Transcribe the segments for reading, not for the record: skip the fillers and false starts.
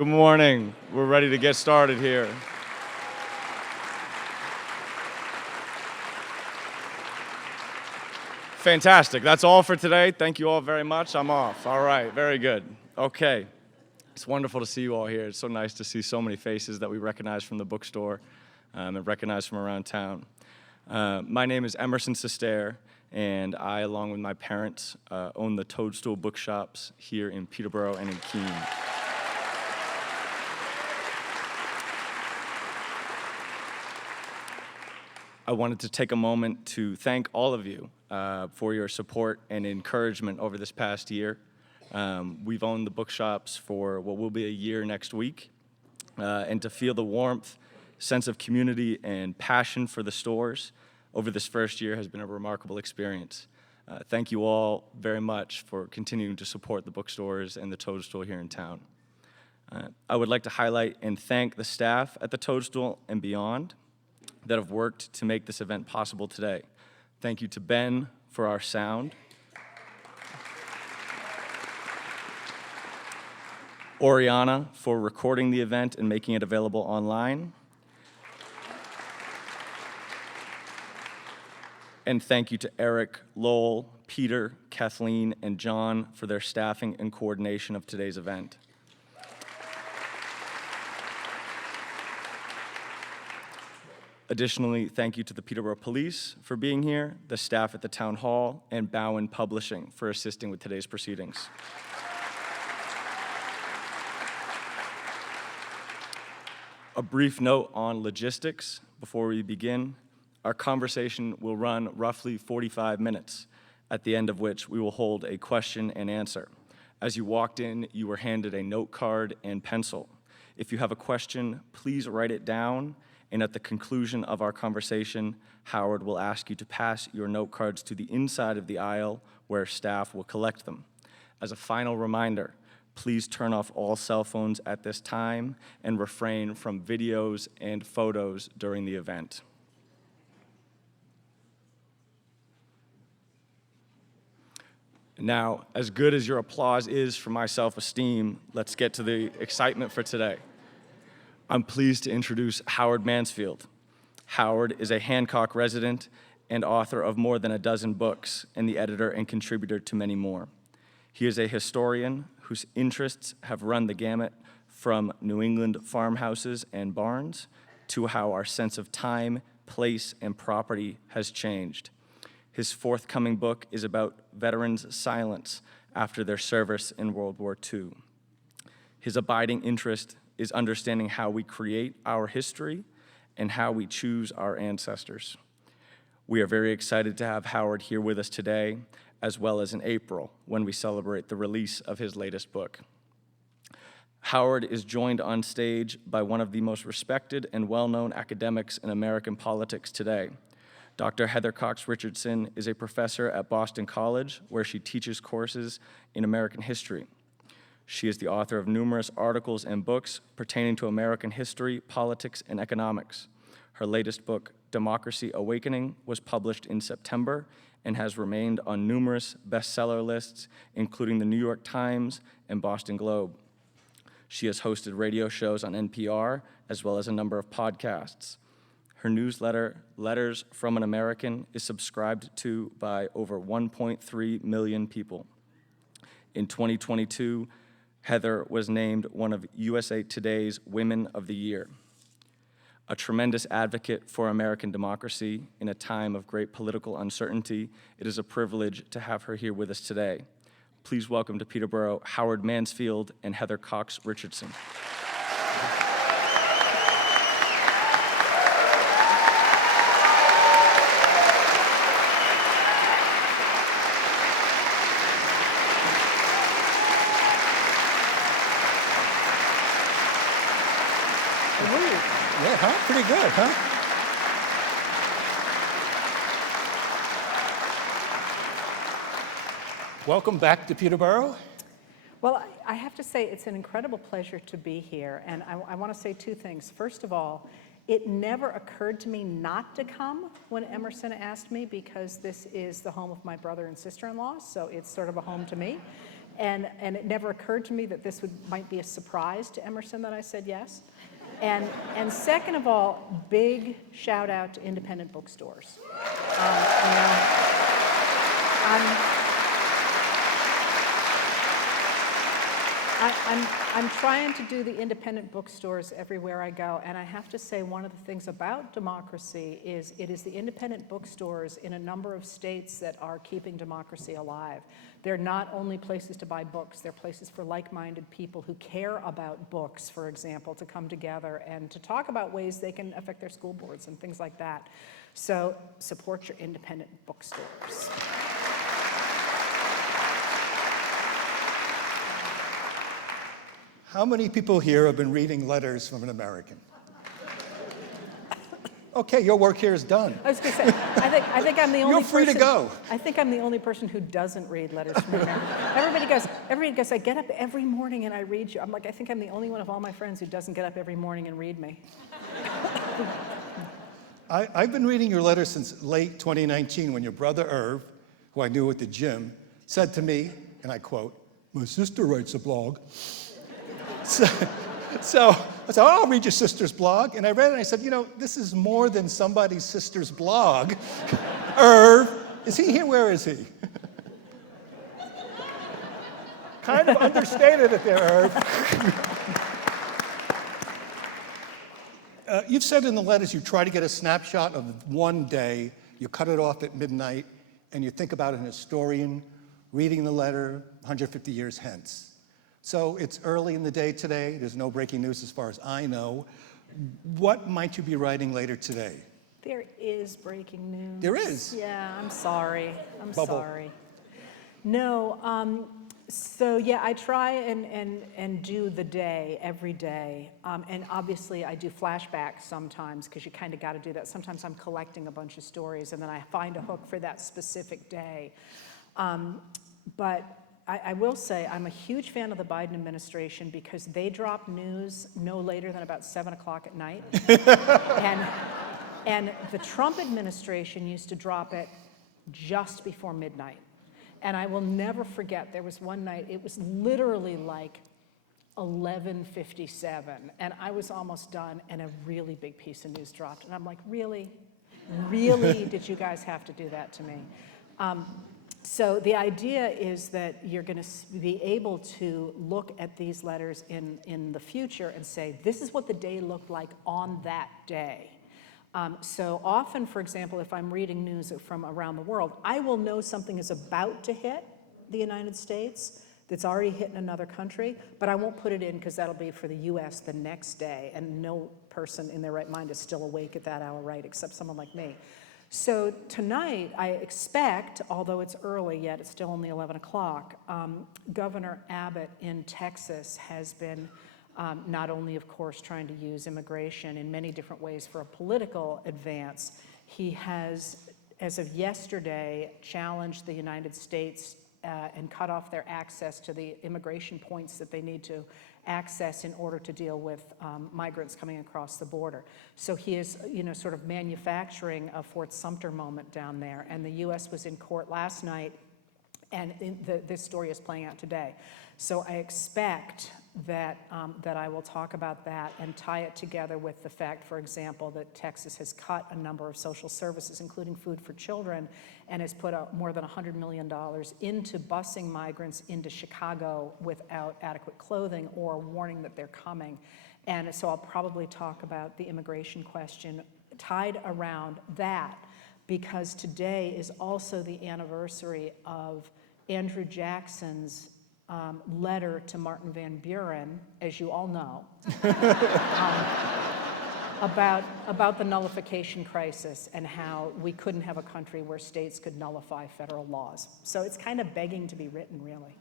Good morning. We're ready to get started here. Fantastic. That's all for today. Thank you all very much. I'm off. All right. Very good. Okay. It's wonderful to see you all here. It's so nice to see so many faces that we recognize from the bookstore and recognize from around town. My name is Emerson Sestair, and I, along with my parents, own the Toadstool bookshops here in Peterborough and in Keene. I wanted to take a moment to thank all of you for your support and encouragement over this past year. We've owned the bookshops for what will be a year next week, and to feel the warmth, sense of community, and passion for the stores over this first year has been a remarkable experience. Thank you all very much for continuing to support the bookstores and the Toadstool here in town. I would like to highlight and thank the staff at the Toadstool and beyond that have worked to make this event possible today. Thank you to Ben for our sound, Oriana for recording the event and making it available online, and thank you to Eric, Lowell, Peter, Kathleen, and John for their staffing and coordination of today's event. Additionally, thank you to the Peterborough Police for being here, the staff at the Town Hall, and Bowen Publishing for assisting with today's proceedings. A brief note on logistics before we begin. Our conversation will run roughly 45 minutes, at the end of which we will hold a question and answer. As you walked in, you were handed a note card and pencil. If you have a question, please write it down, and at the conclusion of our conversation, Howard will ask you to pass your note cards to the inside of the aisle where staff will collect them. As a final reminder, please turn off all cell phones at this time and refrain from videos and photos during the event. Now, as good as your applause is for my self-esteem, let's get to the excitement for today. I'm pleased to introduce Howard Mansfield. Howard is a Hancock resident and author of more than a dozen books, and the editor and contributor to many more. He is a historian whose interests have run the gamut from New England farmhouses and barns to how our sense of time, place, and property has changed. His forthcoming book is about veterans' silence after their service in World War II. His abiding interest is understanding how we create our history and how we choose our ancestors. We are very excited to have Howard here with us today, as well as in April, when we celebrate the release of his latest book. Howard is joined on stage by one of the most respected and well-known academics in American politics today. Dr. Heather Cox Richardson is a professor at Boston College, where she teaches courses in American history. She is the author of numerous articles and books pertaining to American history, politics, and economics. Her latest book, Democracy Awakening, was published in September and has remained on numerous bestseller lists, including the New York Times and Boston Globe. She has hosted radio shows on NPR, as well as a number of podcasts. Her newsletter, Letters from an American, is subscribed to by over 1.3 million people. In 2022, Heather was named one of USA Today's Women of the Year. A tremendous advocate for American democracy in a time of great political uncertainty, it is a privilege to have her here with us today. Please welcome to Peterborough Howard Mansfield and Heather Cox Richardson. Yeah, huh? Pretty good, huh? Welcome back to Peterborough. Well, I have to say it's an incredible pleasure to be here, and I want to say two things. First of all, it never occurred to me not to come when Emerson asked me, because this is the home of my brother and sister-in-law, so it's sort of a home to me. And it never occurred to me that this might be a surprise to Emerson that I said yes. And second of all, big shout out to independent bookstores. I'm trying to do the independent bookstores everywhere I go, and I have to say one of the things about democracy is it is the independent bookstores in a number of states that are keeping democracy alive. They're not only places to buy books, they're places for like-minded people who care about books, for example, to come together and to talk about ways they can affect their school boards and things like that. So support your independent bookstores. How many people here have been reading letters from an American? Okay, your work here is done. I was going to say, I think I'm the only You're free to go. I think I'm the only person who doesn't read letters from America. Everybody goes, I get up every morning and I read you. I'm like, I think I'm the only one of all my friends who doesn't get up every morning and read me. I've been reading your letter since late 2019 when your brother Irv, who I knew at the gym, said to me, and I quote, "My sister writes a blog." So I said, I'll read your sister's blog. And I read it and I said, this is more than somebody's sister's blog. Irv, is he here? Where is he? Kind of understated it there, Irv. You've said in the letters you try to get a snapshot of one day, you cut it off at midnight, and you think about an historian reading the letter 150 years hence. So it's early in the day today. There's no breaking news as far as I know. What might you be writing later today? There is breaking news. There is? Yeah, I'm sorry. Bubble. Sorry. No, so yeah, I try and do the day every day. And obviously I do flashbacks sometimes because you kind of got to do that. Sometimes I'm collecting a bunch of stories and then I find a hook for that specific day. But I will say I'm a huge fan of the Biden administration because they drop news no later than about 7 o'clock at night. and the Trump administration used to drop it just before midnight. And I will never forget, there was one night, it was literally like 11:57, and I was almost done, and a really big piece of news dropped. And I'm like, really? Really did you guys have to do that to me? So the idea is that you're going to be able to look at these letters in the future and say, this is what the day looked like on that day. So often, for example, if I'm reading news from around the world, I will know something is about to hit the United States that's already hit in another country, but I won't put it in because that'll be for the US the next day, and no person in their right mind is still awake at that hour, right, except someone like me. So tonight, I expect, although it's early yet, it's still only 11 o'clock, Governor Abbott in Texas has been not only, of course, trying to use immigration in many different ways for a political advance, he has, as of yesterday, challenged the United States and cut off their access to the immigration points that they need to access in order to deal with migrants coming across the border. So he is, sort of manufacturing a Fort Sumter moment down there. And the U.S. was in court last night, and this story is playing out today. So I expect that I will talk about that and tie it together with the fact, for example, that Texas has cut a number of social services, including food for children, and has put out more than $100 million into busing migrants into Chicago without adequate clothing or warning that they're coming. And so I'll probably talk about the immigration question tied around that, because today is also the anniversary of Andrew Jackson's letter to Martin Van Buren, as you all know, about the nullification crisis and how we couldn't have a country where states could nullify federal laws. So it's kind of begging to be written, really.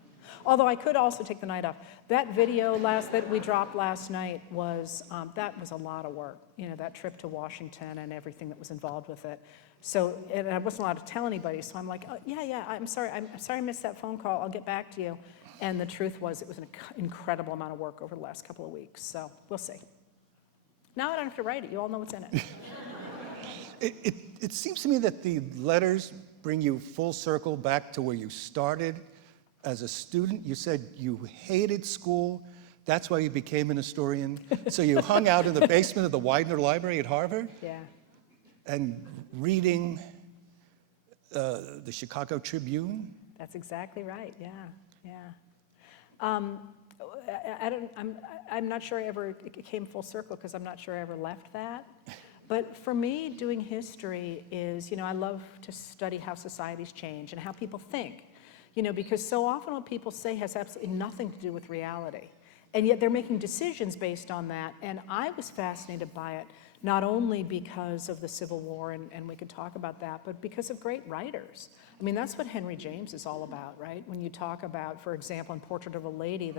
Although I could also take the night off. That video that we dropped last night was, that was a lot of work. That trip to Washington and everything that was involved with it. So, and I wasn't allowed to tell anybody, so I'm like, oh, yeah, I'm sorry I missed that phone call, I'll get back to you. And the truth was, it was an incredible amount of work over the last couple of weeks, so we'll see. Now I don't have to write it, you all know what's in it. It seems to me that the letters bring you full circle back to where you started as a student, you said you hated school. That's why you became an historian. So you hung out in the basement of the Widener Library at Harvard Yeah. and reading the Chicago Tribune. That's exactly right. Yeah, yeah. I'm not sure I ever came full circle because I'm not sure I ever left that. But for me, doing history is, I love to study how societies change and how people think, because so often what people say has absolutely nothing to do with reality. And yet they're making decisions based on that. And I was fascinated by it, not only because of the Civil War, and we could talk about that, but because of great writers. I mean, that's what Henry James is all about, right? When you talk about, for example, in Portrait of a Lady,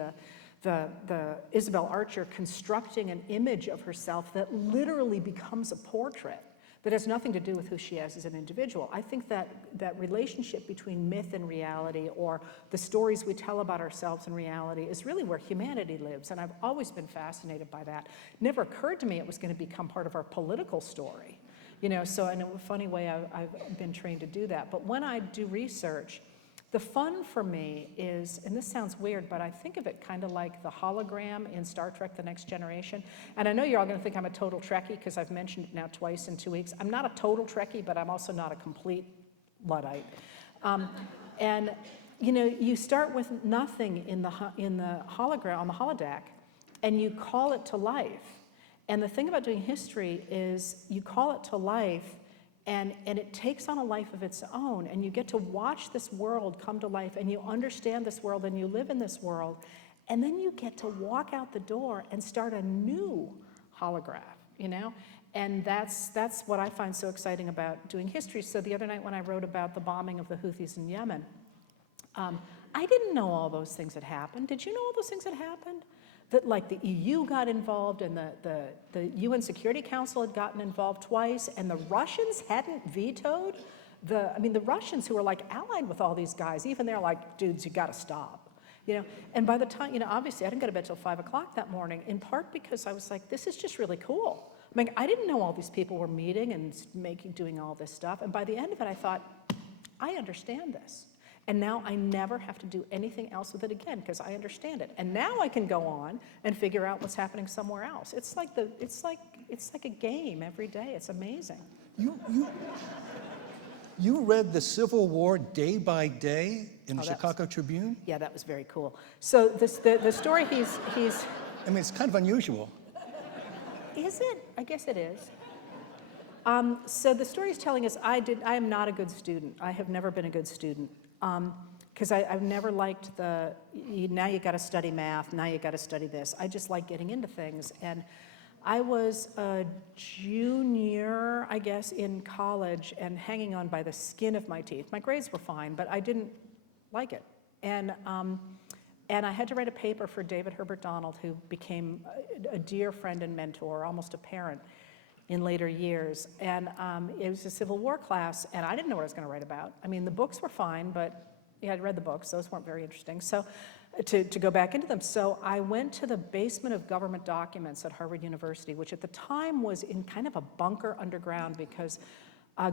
the Isabel Archer constructing an image of herself that literally becomes a portrait that has nothing to do with who she is as an individual. I think that relationship between myth and reality, or the stories we tell about ourselves and reality, is really where humanity lives, and I've always been fascinated by that. It never occurred to me it was going to become part of our political story, so in a funny way I've been trained to do that. But when I do research, the fun for me is, and this sounds weird, but I think of it kind of like the hologram in Star Trek: The Next Generation. And I know you're all going to think I'm a total Trekkie because I've mentioned it now twice in 2 weeks. I'm not a total Trekkie, but I'm also not a complete Luddite. And you start with nothing in the hologram, on the holodeck, and you call it to life. And the thing about doing history is you call it to life, and it takes on a life of its own, and you get to watch this world come to life, and you understand this world, and you live in this world, and then you get to walk out the door and start a new holograph, And that's what I find so exciting about doing history. So the other night when I wrote about the bombing of the Houthis in Yemen, I didn't know all those things had happened. Did you know all those things had happened? That like the EU got involved, and the UN Security Council had gotten involved twice, and the Russians hadn't vetoed the Russians, who were like allied with all these guys, even they're like, dudes, you gotta stop. And by the time, obviously I didn't go to bed till 5 o'clock that morning, in part because I was like, this is just really cool. I mean, I didn't know all these people were meeting and doing all this stuff, and by the end of it I thought, I understand this. And now I never have to do anything else with it again because I understand it. And now I can go on and figure out what's happening somewhere else. It's like a game every day. It's amazing. You read the Civil War day by day in the Chicago Tribune? Yeah, that was very cool. So the story he's I mean, it's kind of unusual. Is it? I guess it is. So the story he's telling us, I am not a good student. I have never been a good student. Because I've never liked now you got to study math, now you got to study this. I just like getting into things. And I was a junior, I guess, in college and hanging on by the skin of my teeth. My grades were fine, but I didn't like it. And I had to write a paper for David Herbert Donald, who became a dear friend and mentor, almost a parent in later years. And it was a Civil War class, and I didn't know what I was going to write about. I mean, the books were fine, but I'd read the books. Those weren't very interesting. So to go back into them. So I went to the basement of government documents at Harvard University, which at the time was in kind of a bunker underground because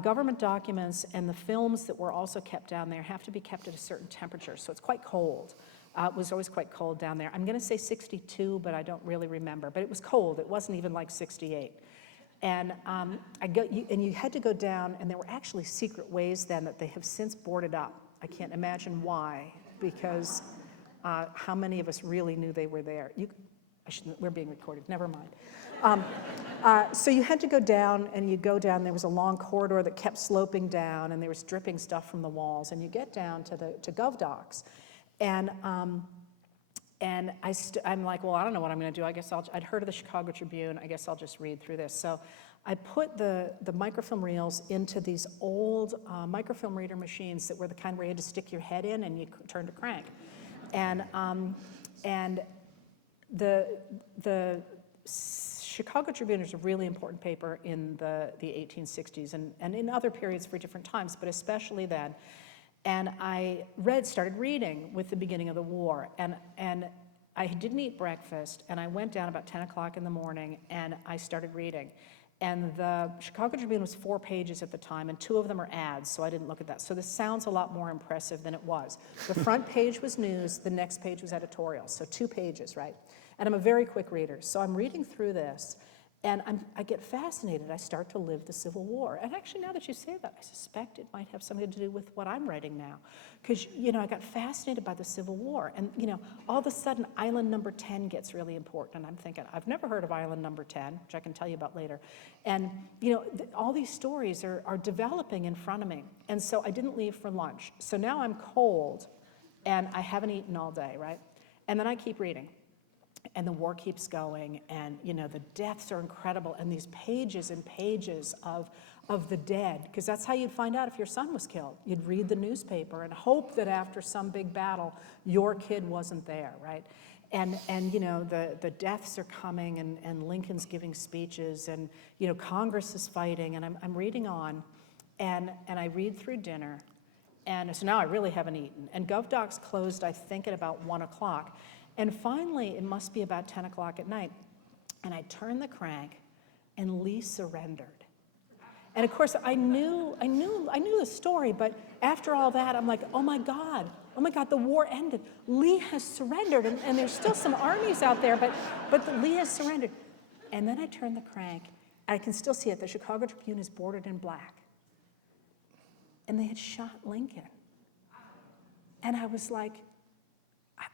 government documents and the films that were also kept down there have to be kept at a certain temperature. So it's quite cold. It was always quite cold down there. I'm going to say 62, but I don't really remember. But it was cold. It wasn't even like 68. And you had to go down, and there were actually secret ways then that they have since boarded up. I can't imagine why, because how many of us really knew they were there? We're being recorded, never mind. So you had to go down, and you go down, there was a long corridor that kept sloping down, and there was dripping stuff from the walls, and you get down to GovDocs. And I'm like, well, I don't know what I'm going to do. I guess I'd heard of the Chicago Tribune. I guess I'll just read through this. So I put the microfilm reels into these old microfilm reader machines that were the kind where you had to stick your head in and you turn to crank. And the Chicago Tribune is a really important paper in the 1860s and in other periods for different times, but especially then. And I started reading with the beginning of the war, and I didn't eat breakfast, and I went down about 10 o'clock in the morning, and I started reading. And the Chicago Tribune was 4 pages at the time, and 2 of them are ads, so I didn't look at that. So this sounds a lot more impressive than it was. The front page was news, the next page was editorial, so 2 pages, right? And I'm a very quick reader, so I'm reading through this, and I get fascinated. I start to live the Civil War. And actually, now that you say that, I suspect it might have something to do with what I'm writing now. Because, I got fascinated by the Civil War. And, all of a sudden, Island Number 10 gets really important. And I'm thinking, I've never heard of Island Number 10, which I can tell you about later. And, all these stories are developing in front of me. And so I didn't leave for lunch. So now I'm cold, and I haven't eaten all day, right? And then I keep reading. And the war keeps going, and the deaths are incredible, and these pages and pages of the dead, because that's how you'd find out if your son was killed. You'd read the newspaper and hope that after some big battle, your kid wasn't there, right? And the deaths are coming, and Lincoln's giving speeches, and Congress is fighting, and I'm reading on, and I read through dinner, and so now I really haven't eaten. And GovDocs closed, I think, at about 1 o'clock. And finally, it must be about 10 o'clock at night, and I turned the crank, and Lee surrendered. And of course, I knew the story, but after all that, I'm like, oh my God, the war ended. Lee has surrendered, and there's still some armies out there, but Lee has surrendered. And then I turned the crank, and I can still see it. The Chicago Tribune is bordered in black. And they had shot Lincoln. And I was like,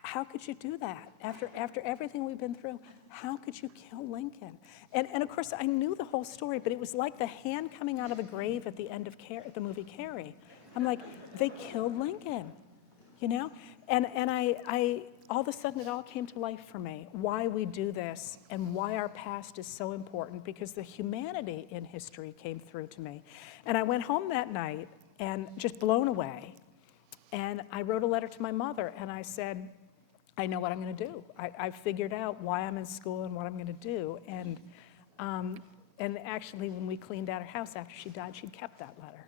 how could you do that? After everything we've been through, how could you kill Lincoln? And of course, I knew the whole story, but it was like the hand coming out of the grave at the end of the movie Carrie. I'm like, they killed Lincoln, And I all of a sudden, it all came to life for me, why we do this and why our past is so important, because the humanity in history came through to me. And I went home that night and just blown away. And I wrote a letter to my mother, and I said, I know what I'm going to do. I've figured out why I'm in school and what I'm going to do. And actually, when we cleaned out her house after she died, she'd kept that letter.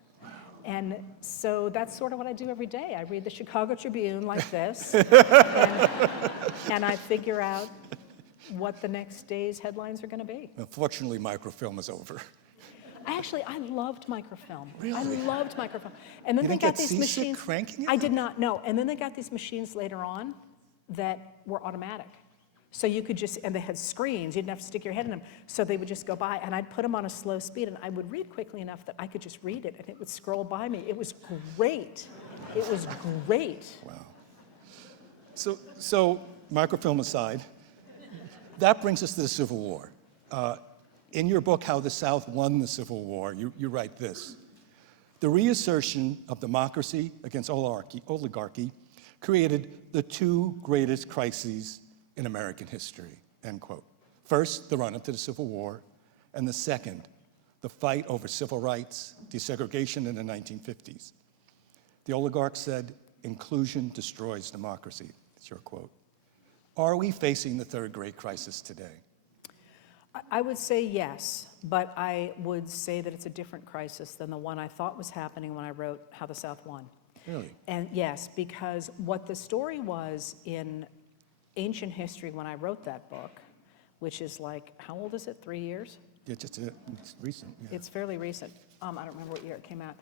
And so that's sort of what I do every day. I read the Chicago Tribune like this, and I figure out what the next day's headlines are going to be. Unfortunately, microfilm is over. I loved microfilm. Really? I loved microfilm. And then You they didn't got get these seasick machines. cranking it? I did not, no. And then they got these machines later on that were automatic. So you could just, and they had screens, you didn't have to stick your head in them. So they would just go by, and I'd put them on a slow speed, and I would read quickly enough that I could just read it, and it would scroll by me. It was great. It was great. Wow. So microfilm aside, that brings us to the Civil War. In your book, How the South Won the Civil War, you write this: the reassertion of democracy against oligarchy created the 2 greatest crises in American history, end quote. First, the run-up to the Civil War, and the second, the fight over civil rights, desegregation in the 1950s. The oligarchs said, inclusion destroys democracy. It's your quote. Are we facing the 3rd great crisis today? I would say yes, but I would say that it's a different crisis than the one I thought was happening when I wrote How the South Won. Really? And yes, because what the story was in ancient history when I wrote that book, which is like, how old is it, 3 years? Yeah, it's recent. Yeah. It's fairly recent. I don't remember what year it came out.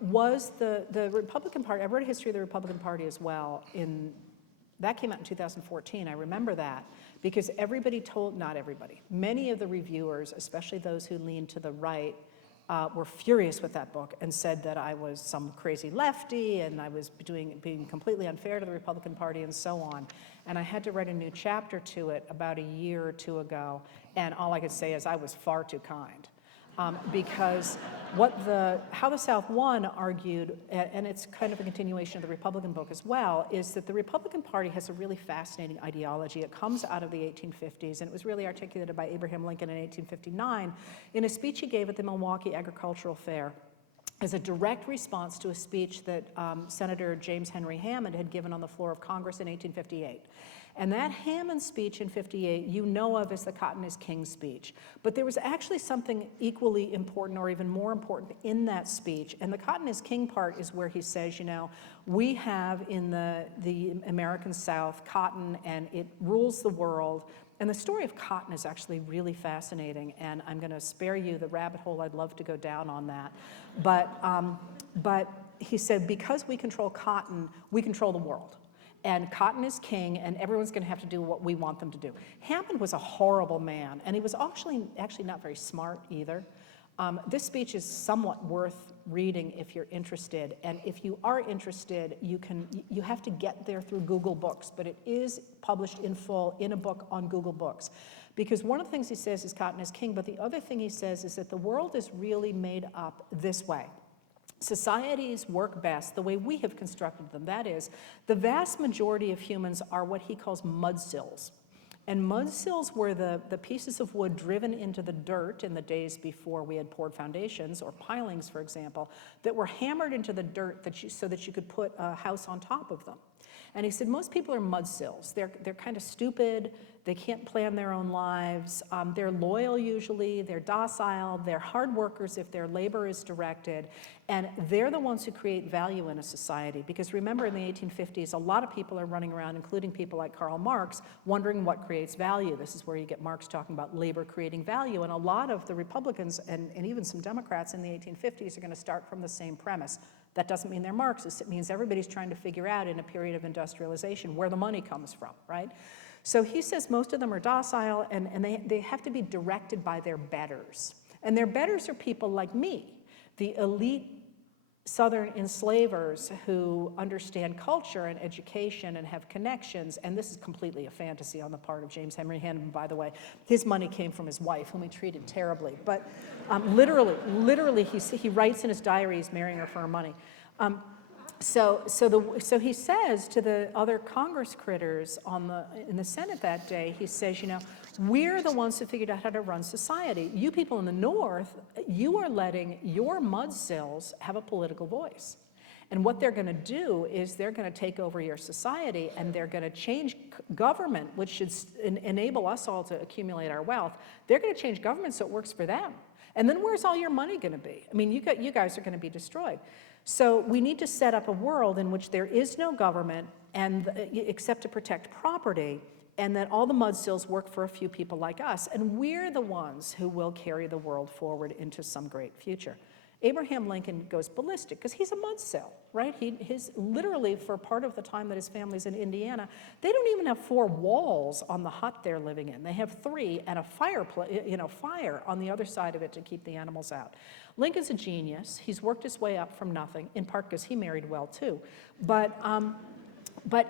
Was the Republican Party, I wrote a history of the Republican Party as well. That came out in 2014, I remember that, because not everybody, many of the reviewers, especially those who leaned to the right, were furious with that book and said that I was some crazy lefty and I was being completely unfair to the Republican Party and so on. And I had to write a new chapter to it about a year or 2 ago, and all I could say is I was far too kind. Because How the South Won argued, and it's kind of a continuation of the Republican book as well, is that the Republican Party has a really fascinating ideology. It comes out of the 1850s, and it was really articulated by Abraham Lincoln in 1859 in a speech he gave at the Milwaukee Agricultural Fair as a direct response to a speech that Senator James Henry Hammond had given on the floor of Congress in 1858. And that Hammond speech in 58 you know of as the Cotton is King speech. But there was actually something equally important or even more important in that speech. And the Cotton is King part is where he says, we have in the American South cotton, and it rules the world. And the story of cotton is actually really fascinating, and I'm going to spare you the rabbit hole. I'd love to go down on that. But he said, because we control cotton, we control the world. And cotton is king, and everyone's going to have to do what we want them to do. Hammond was a horrible man, and he was actually not very smart either. This speech is somewhat worth reading if you're interested, and if you are interested, you have to get there through Google Books, but it is published in full in a book on Google Books. Because one of the things he says is cotton is king, but the other thing he says is that the world is really made up this way. Societies work best the way we have constructed them. That is, the vast majority of humans are what he calls mudsills. And mudsills were the pieces of wood driven into the dirt in the days before we had poured foundations, or pilings, for example, that were hammered into the dirt so that you could put a house on top of them. And he said most people are mudsills. They're kind of stupid. They can't plan their own lives. They're loyal usually. They're docile. They're hard workers if their labor is directed. And they're the ones who create value in a society. Because remember, in the 1850s, a lot of people are running around, including people like Karl Marx, wondering what creates value. This is where you get Marx talking about labor creating value. And a lot of the Republicans and even some Democrats in the 1850s are going to start from the same premise. That doesn't mean they're Marxists. It means everybody's trying to figure out in a period of industrialization where the money comes from, right? So he says most of them are docile, and they have to be directed by their betters. And their betters are people like me, the elite Southern enslavers who understand culture and education and have connections. And this is completely a fantasy on the part of James Henry Hammond, by the way. His money came from his wife, whom he treated terribly. But literally, he writes in his diary he's marrying her for her money. So he says to the other Congress critters in the Senate that day, he says, we're the ones who figured out how to run society. You people in the North, you are letting your mudsills have a political voice. And what they're going to do is they're going to take over your society, and they're going to change government, which should enable us all to accumulate our wealth. They're going to change government so it works for them. And then where's all your money going to be? I mean, you guys are going to be destroyed. So we need to set up a world in which there is no government except to protect property, and that all the mudsills work for a few people like us. And we're the ones who will carry the world forward into some great future. Abraham Lincoln goes ballistic because he's a mudsill, right? His literally, for part of the time that his family's in Indiana, they don't even have 4 walls on the hut they're living in. They have 3 and a fire on the other side of it to keep the animals out. Lincoln's a genius. He's worked his way up from nothing, in part because he married well too. But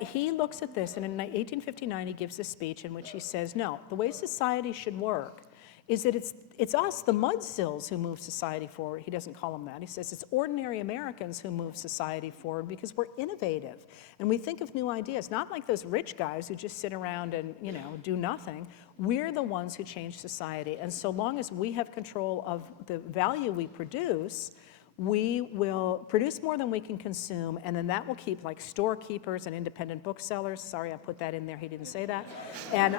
he looks at this, and in 1859 he gives a speech in which he says, no, the way society should work is that it's us, the mudsills, who move society forward. He doesn't call them that. He says it's ordinary Americans who move society forward because we're innovative and we think of new ideas, not like those rich guys who just sit around and do nothing. We're the ones who change society, and so long as we have control of the value we produce, we will produce more than we can consume, and then that will keep like storekeepers and independent booksellers, sorry I put that in there, he didn't say that, and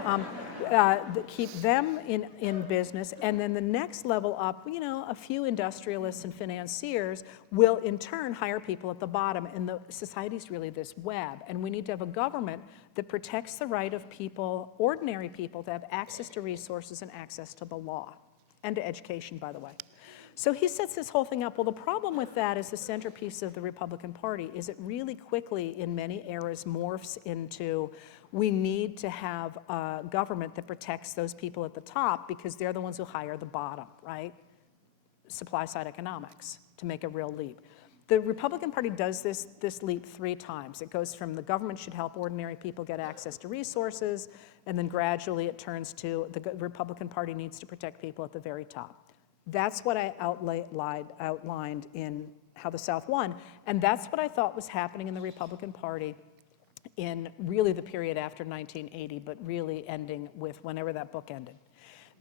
keep them in business, and then the next level up, a few industrialists and financiers will in turn hire people at the bottom, and the society's really this web, and we need to have a government that protects the right of people, ordinary people, to have access to resources and access to the law, and to education, by the way. So he sets this whole thing up. Well, the problem with that is the centerpiece of the Republican Party is it really quickly, in many eras, morphs into we need to have a government that protects those people at the top because they're the ones who hire the bottom, right? Supply-side economics to make a real leap. The Republican Party does this leap 3 times. It goes from the government should help ordinary people get access to resources, and then gradually it turns to the Republican Party needs to protect people at the very top. That's what I outlined in How the South Won, and that's what I thought was happening in the Republican Party in really the period after 1980, but really ending with whenever that book ended.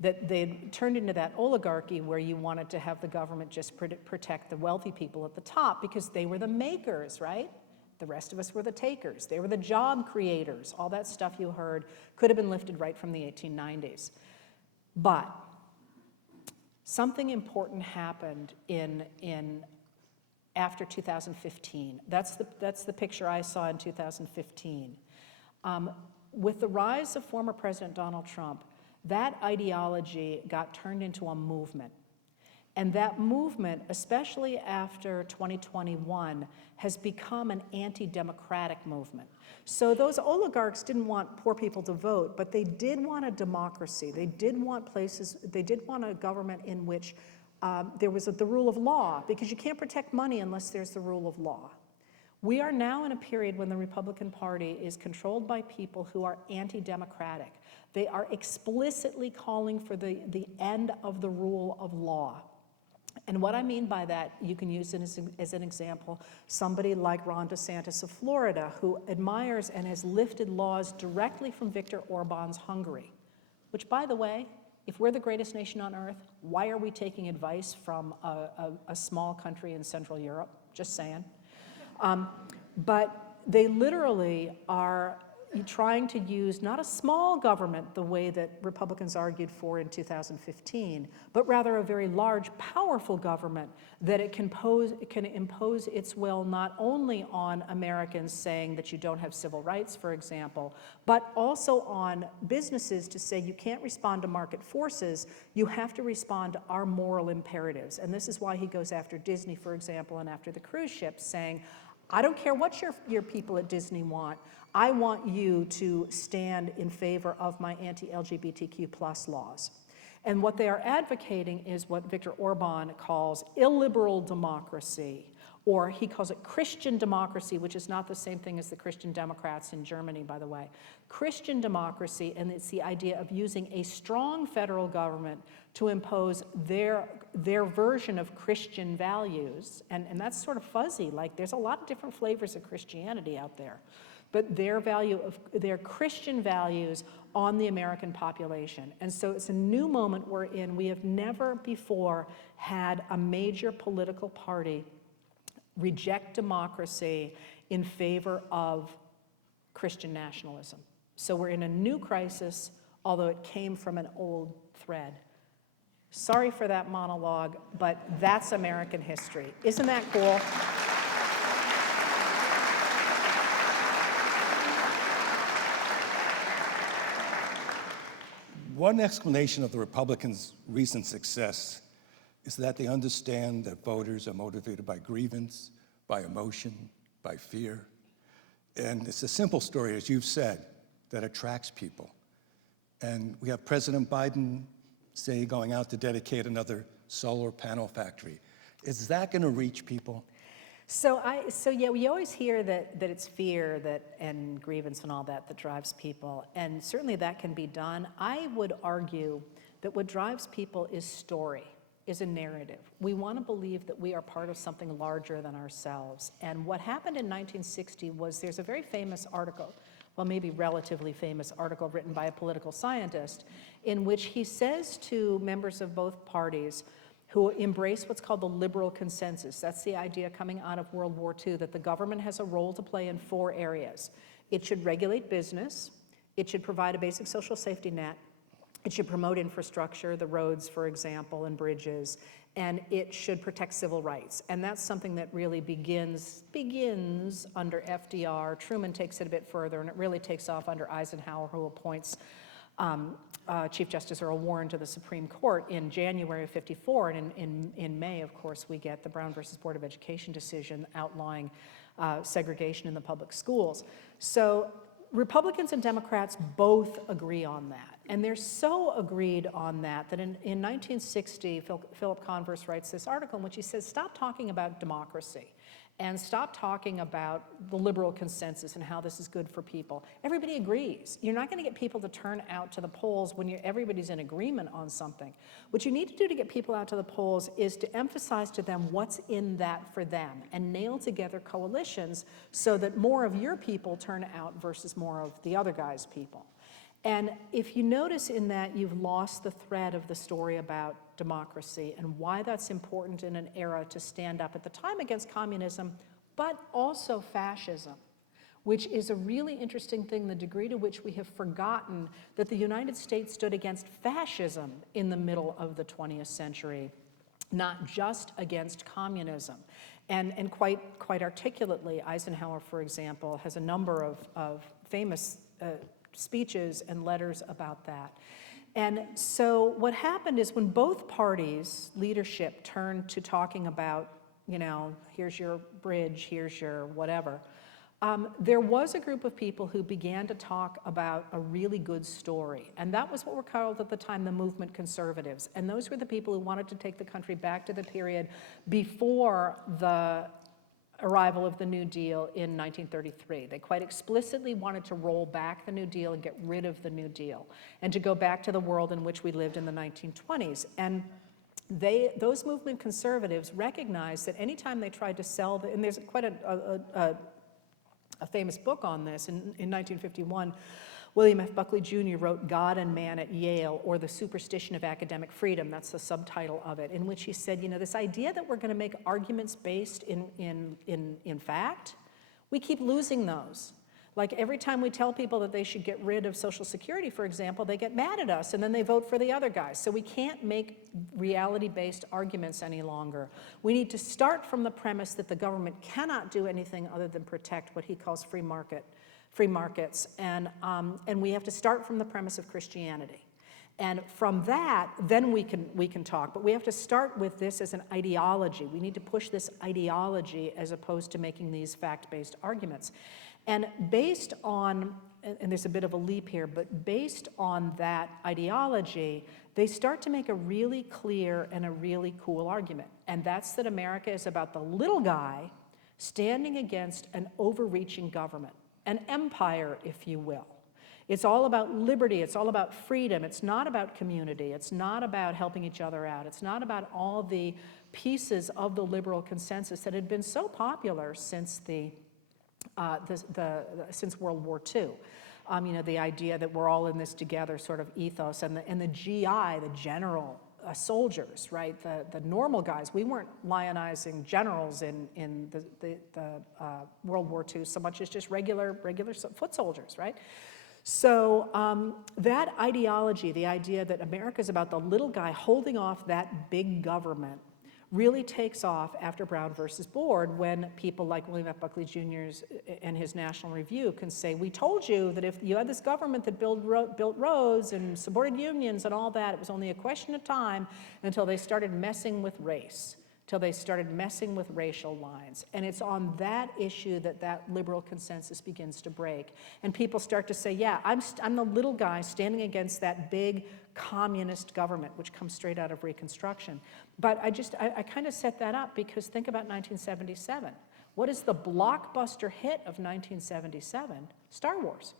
That they turned into that oligarchy where you wanted to have the government just protect the wealthy people at the top because they were the makers, right? The rest of us were the takers. They were the job creators. All that stuff you heard could have been lifted right from the 1890s. But something important happened after 2015. That's the picture I saw in 2015. with the rise of former President Donald Trump, that ideology got turned into a movement. And that movement, especially after 2021, has become an anti-democratic movement. So those oligarchs didn't want poor people to vote, but they did want a democracy. They did want a government in which there was the rule of law, because you can't protect money unless there's the rule of law. We are now in a period when the Republican Party is controlled by people who are anti-democratic. They are explicitly calling for the end of the rule of law. And what I mean by that, you can use it as an example, somebody like Ron DeSantis of Florida, who admires and has lifted laws directly from Viktor Orban's Hungary, which, by the way, if we're the greatest nation on earth, why are we taking advice from a small country in Central Europe? Just saying. But they literally are trying to use not a small government the way that Republicans argued for in 2015, but rather a very large, powerful government that it can impose its will not only on Americans saying that you don't have civil rights, for example, but also on businesses to say you can't respond to market forces, you have to respond to our moral imperatives. And this is why he goes after Disney, for example, and after the cruise ships, saying, I don't care what your people at Disney want. I want you to stand in favor of my anti-LGBTQ plus laws. And what they are advocating is what Viktor Orban calls illiberal democracy, or he calls it Christian democracy, which is not the same thing as the Christian Democrats in Germany, by the way. Christian democracy, and it's the idea of using a strong federal government to impose their version of Christian values. And that's sort of fuzzy, like there's a lot of different flavors of Christianity out there. But their Christian values on the American population. And so it's a new moment we're in. We have never before had a major political party reject democracy in favor of Christian nationalism. So we're in a new crisis, although it came from an old thread. Sorry for that monologue, but that's American history. Isn't that cool? One explanation of the Republicans' recent success is that they understand that voters are motivated by grievance, by emotion, by fear. And it's a simple story, as you've said, that attracts people. And we have President Biden, say, going out to dedicate another solar panel factory. Is that going to reach people? So yeah, we always hear that it's fear and grievance and all that drives people, and certainly that can be done. I would argue that what drives people is story, is a narrative. We want to believe that we are part of something larger than ourselves. And what happened in 1960 was there's a very famous article, well, maybe relatively famous article written by a political scientist, in which he says to members of both parties who embrace what's called the liberal consensus. That's the idea coming out of World War II, that the government has a role to play in 4 areas. It should regulate business, it should provide a basic social safety net, it should promote infrastructure, the roads, for example, and bridges, and it should protect civil rights. And that's something that really begins under FDR. Truman takes it a bit further, and it really takes off under Eisenhower, who appoints Chief Justice Earl Warren to the Supreme Court in January of '54, and in May, of course, we get the Brown versus Board of Education decision outlawing segregation in the public schools. So Republicans and Democrats both agree on that, and they're so agreed on that in 1960, Philip Converse writes this article in which he says, stop talking about democracy and stop talking about the liberal consensus and how this is good for people. Everybody agrees. You're not going to get people to turn out to the polls when everybody's in agreement on something. What you need to do to get people out to the polls is to emphasize to them what's in that for them and nail together coalitions so that more of your people turn out versus more of the other guy's people. And if you notice in that, you've lost the thread of the story about democracy and why that's important in an era to stand up at the time against communism, but also fascism, which is a really interesting thing, the degree to which we have forgotten that the United States stood against fascism in the middle of the 20th century, not just against communism. And quite articulately, Eisenhower, for example, has a number of famous speeches and letters about that. And so what happened is when both parties' leadership turned to talking about, here's your bridge, here's your whatever, there was a group of people who began to talk about a really good story. And that was what were called at the time the movement conservatives. And those were the people who wanted to take the country back to the period before the arrival of the New Deal in 1933. They quite explicitly wanted to roll back the New Deal and get rid of the New Deal and to go back to the world in which we lived in the 1920s. And those movement conservatives recognized that anytime they tried to sell, and there's quite a famous book on this. In 1951, William F. Buckley Jr. wrote God and Man at Yale, or The Superstition of Academic Freedom. That's the subtitle of it, in which he said, this idea that we're going to make arguments based in fact, we keep losing those. Like every time we tell people that they should get rid of Social Security, for example, they get mad at us and then they vote for the other guy. So we can't make reality-based arguments any longer. We need to start from the premise that the government cannot do anything other than protect what he calls free markets, and we have to start from the premise of Christianity. And from that, then we can talk. But we have to start with this as an ideology. We need to push this ideology as opposed to making these fact-based arguments. And based on, and there's a bit of a leap here, but based on that ideology, they start to make a really clear and a really cool argument. And that's that America is about the little guy standing against an overreaching government, an empire, if you will. It's all about liberty, it's all about freedom, it's not about community, it's not about helping each other out, it's not about all the pieces of the liberal consensus that had been so popular since since World War II. The idea that we're all in this together sort of ethos, and the GI, the general soldiers, right? The normal guys. We weren't lionizing generals in the World War II so much as just regular foot soldiers, right? So that ideology, the idea that America's about the little guy holding off that big government, really takes off after Brown versus Board, when people like William F. Buckley Jr. and his National Review can say, we told you that if you had this government that built roads and supported unions and all that, it was only a question of time until they started messing with race, till they started messing with racial lines. And it's on that issue that liberal consensus begins to break. And people start to say, yeah, I'm the little guy standing against that big communist government, which comes straight out of Reconstruction. But I kind of set that up because think about 1977. What is the blockbuster hit of 1977? Star Wars.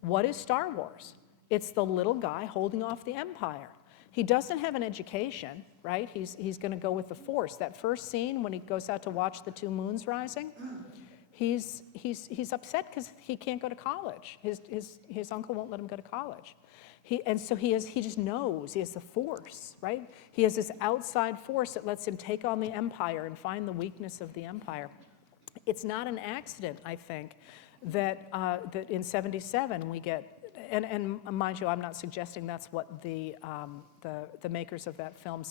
What is Star Wars? It's the little guy holding off the empire. He doesn't have an education, right? He's going to go with the Force. That first scene when he goes out to watch the two moons rising, he's upset because he can't go to college. His uncle won't let him go to college. He just knows, he has the Force, right? He has this outside force that lets him take on the empire and find the weakness of the empire. It's not an accident, I think, that in '77 we get, and mind you, I'm not suggesting that's what the makers of that film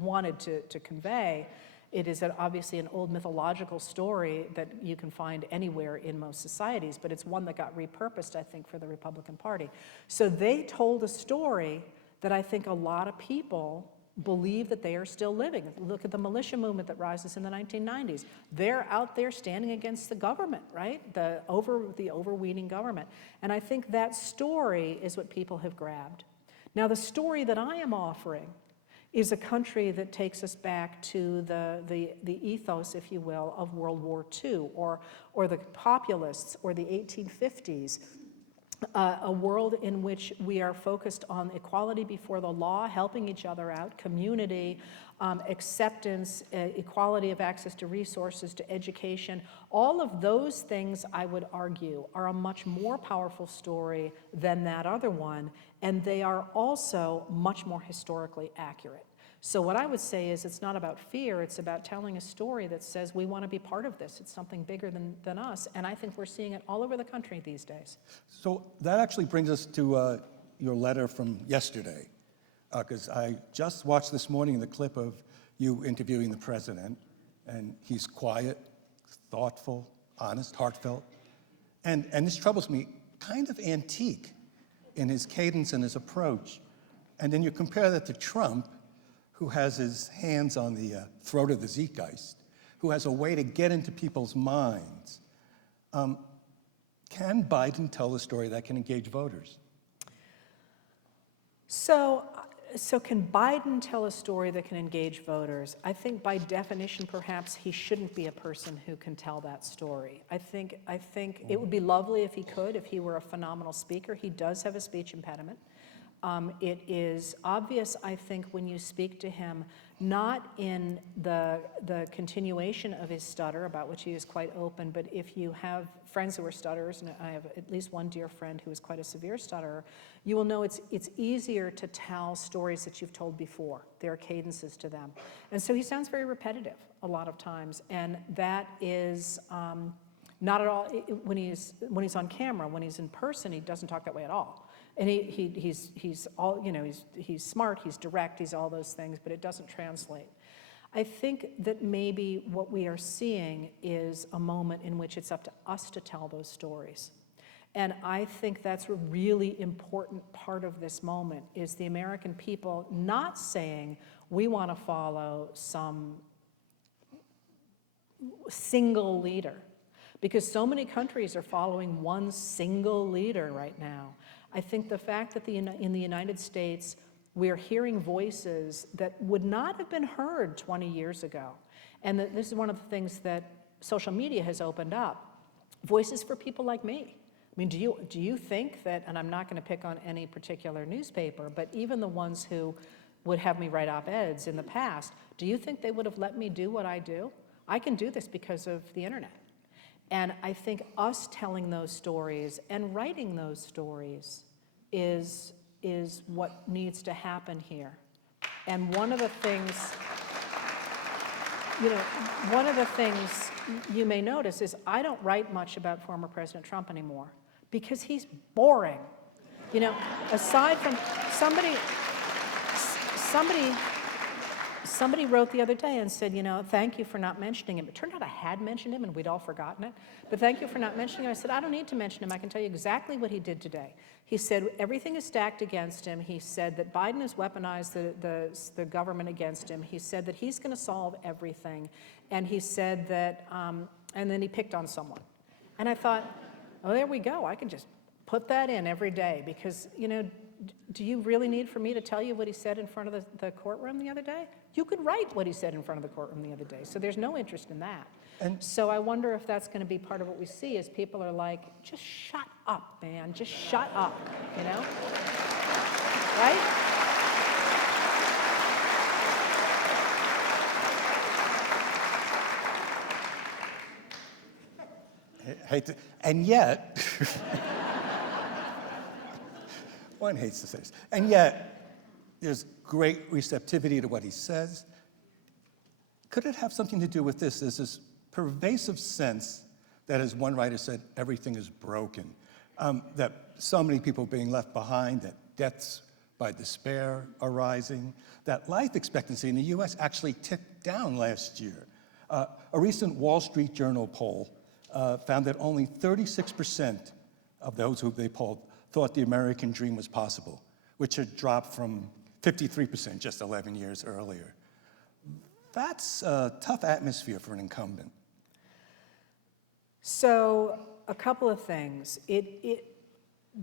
wanted to convey. It is obviously an old mythological story that you can find anywhere in most societies, but it's one that got repurposed, I think, for the Republican Party. So they told a story that I think a lot of people believe that they are still living. Look at the militia movement that rises in the 1990s. They're out there standing against the government, right? The overweening government. And I think that story is what people have grabbed. Now, the story that I am offering is a country that takes us back to the ethos, if you will, of World War II, or the populists, or the 1850s, a world in which we are focused on equality before the law, helping each other out, community, acceptance, equality of access to resources, to education. All of those things, I would argue, are a much more powerful story than that other one, and they are also much more historically accurate. So what I would say is it's not about fear, it's about telling a story that says we want to be part of this. It's something bigger than us, and I think we're seeing it all over the country these days. So that actually brings us to your letter from yesterday, because I just watched this morning the clip of you interviewing the president, and he's quiet, thoughtful, honest, heartfelt, and this troubles me, kind of antique. in his cadence and his approach. And then you compare that to Trump, who has his hands on the throat of the zeitgeist, who has a way to get into people's minds. Can Biden tell a story that can engage voters? So can Biden tell a story that can engage voters? I think by definition, perhaps he shouldn't be a person who can tell that story. I think it would be lovely if he could, if he were a phenomenal speaker. He does have a speech impediment. It is obvious, I think, when you speak to him, not in the continuation of his stutter, about which he is quite open, but if you have friends who are stutterers, and I have at least one dear friend who is quite a severe stutterer, you will know it's easier to tell stories that you've told before. There are cadences to them. And so he sounds very repetitive a lot of times, and that is not at all, when he's on camera, when he's in person, he doesn't talk that way at all. And he's all, you know, he's smart, he's direct, he's all those things, but it doesn't translate. I think that maybe what we are seeing is a moment in which it's up to us to tell those stories. And I think that's a really important part of this moment, is the American people not saying we want to follow some single leader, because so many countries are following one single leader right now. I think the fact that in the United States, we're hearing voices that would not have been heard 20 years ago. And that this is one of the things that social media has opened up, voices for people like me. I mean, do you think that, and I'm not going to pick on any particular newspaper, but even the ones who would have me write op-eds in the past, do you think they would have let me do what I do? I can do this because of the internet. And I think us telling those stories and writing those stories is what needs to happen here. And one of the things, you may notice is I don't write much about former President Trump anymore because he's boring. You know, aside from somebody wrote the other day and said, you know, thank you for not mentioning him. It turned out I had mentioned him and we'd all forgotten it. But thank you for not mentioning him. I said, I don't need to mention him. I can tell you exactly what he did today. He said everything is stacked against him. He said that Biden has weaponized the government against him. He said that he's going to solve everything. And he said that, and then he picked on someone. And I thought, oh, there we go. I can just put that in every day because, you know, do you really need for me to tell you what he said in front of the courtroom the other day? You could write what he said in front of the courtroom the other day, so there's no interest in that. And so I wonder if that's going to be part of what we see is people are like, just shut up, man, just shut up, you know? Right? And yet, one hates to say this, and yet there's great receptivity to what he says. Could it have something to do with this? There's this pervasive sense that, as one writer said, everything is broken, that so many people are being left behind, that deaths by despair are rising, that life expectancy in the US actually ticked down last year. A recent Wall Street Journal poll found that only 36% of those who they polled thought the American dream was possible, which had dropped from 53% just 11 years earlier. That's a tough atmosphere for an incumbent. So a couple of things.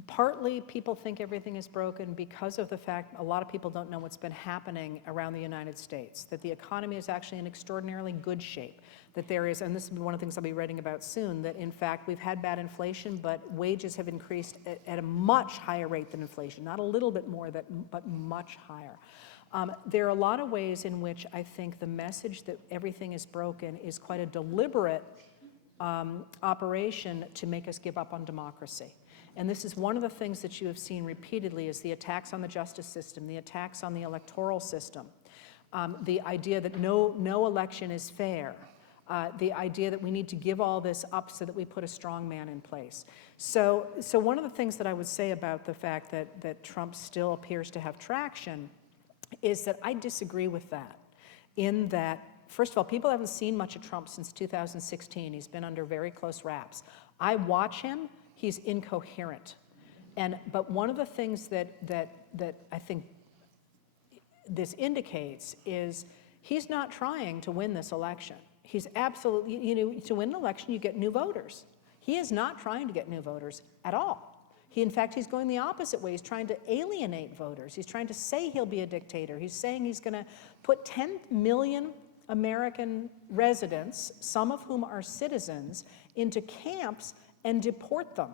Partly people think everything is broken because of the fact a lot of people don't know what's been happening around the United States, that the economy is actually in extraordinarily good shape, that there is, and this is one of the things I'll be writing about soon, that in fact we've had bad inflation, but wages have increased at a much higher rate than inflation, not a little bit more, but much higher. There are a lot of ways in which I think the message that everything is broken is quite a deliberate operation to make us give up on democracy. And this is one of the things that you have seen repeatedly is the attacks on the justice system, the attacks on the electoral system, the idea that no election is fair, the idea that we need to give all this up so that we put a strong man in place. So one of the things that I would say about the fact that Trump still appears to have traction is that I disagree with that, in that, first of all, people haven't seen much of Trump since 2016. He's been under very close wraps. I watch him, he's incoherent. But one of the things that I think this indicates is he's not trying to win this election. He's absolutely, to win an election, you get new voters. He is not trying to get new voters at all. In fact, he's going the opposite way. He's trying to alienate voters. He's trying to say he'll be a dictator. He's saying he's going to put 10 million American residents, some of whom are citizens, into camps and deport them.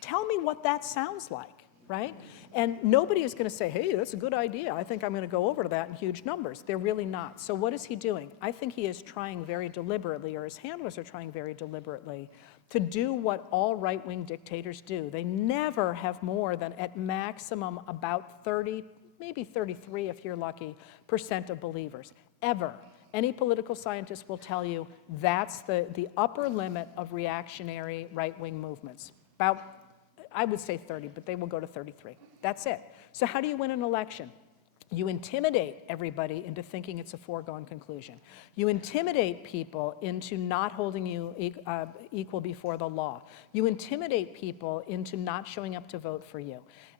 Tell me what that sounds like, right? And nobody is going to say, hey, that's a good idea. I think I'm going to go over to that in huge numbers. They're really not. So what is he doing? I think he is trying very deliberately, or his handlers are trying very deliberately, to do what all right-wing dictators do. They never have more than, at maximum, about 30, maybe 33 if you're lucky, % of believers, ever. Any political scientist will tell you that's the upper limit of reactionary right-wing movements. About, I would say 30, but they will go to 33. That's it. So how do you win an election? You intimidate everybody into thinking it's a foregone conclusion. You intimidate people into not holding you equal before the law. You intimidate people into not showing up to vote for you.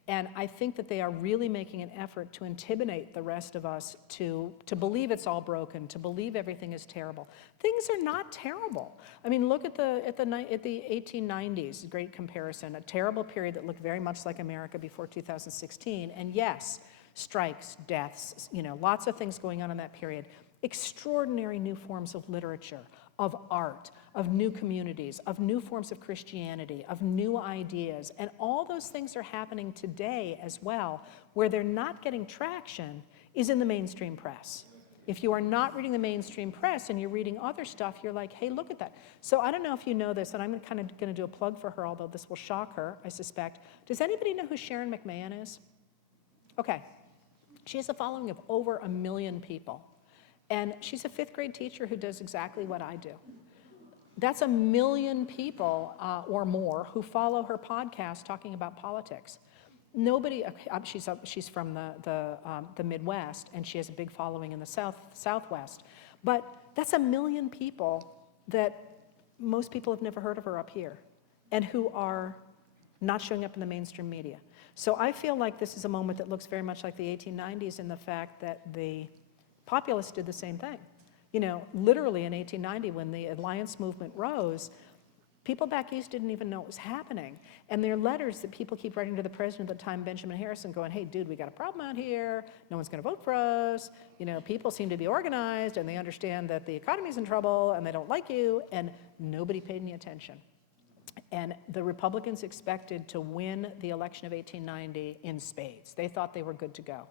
And I think that they are really making an effort to intimidate the rest of us to believe it's all broken, to believe everything is terrible. Things are not terrible. I mean, look at the 1890s, great comparison, a terrible period that looked very much like America before 2016. And yes, strikes, deaths, lots of things going on in that period. Extraordinary new forms of literature, of art, of new communities, of new forms of Christianity, of new ideas. And all those things are happening today as well. Where they're not getting traction is in the mainstream press. If you are not reading the mainstream press and you're reading other stuff, you're like, hey, look at that. So I don't know if you know this, and I'm kind of going to do a plug for her, although this will shock her, I suspect. Does anybody know who Sharon McMahon is? Okay. She has a following of over 1 million people. And she's a 5th grade teacher who does exactly what I do. That's 1 million people or more who follow her podcast talking about politics. Nobody, she's from the Midwest, and she has a big following in the Southwest. But that's 1 million people that most people have never heard of her up here, and who are not showing up in the mainstream media. So I feel like this is a moment that looks very much like the 1890s in the fact that the populists did the same thing. Literally in 1890, when the Alliance movement rose, people back east didn't even know it was happening. And there are letters that people keep writing to the president at the time, Benjamin Harrison, going, hey, dude, we got a problem out here. No one's going to vote for us. People seem to be organized, and they understand that the economy's in trouble, and they don't like you. And nobody paid any attention. And the Republicans expected to win the election of 1890 in spades. They thought they were good to go.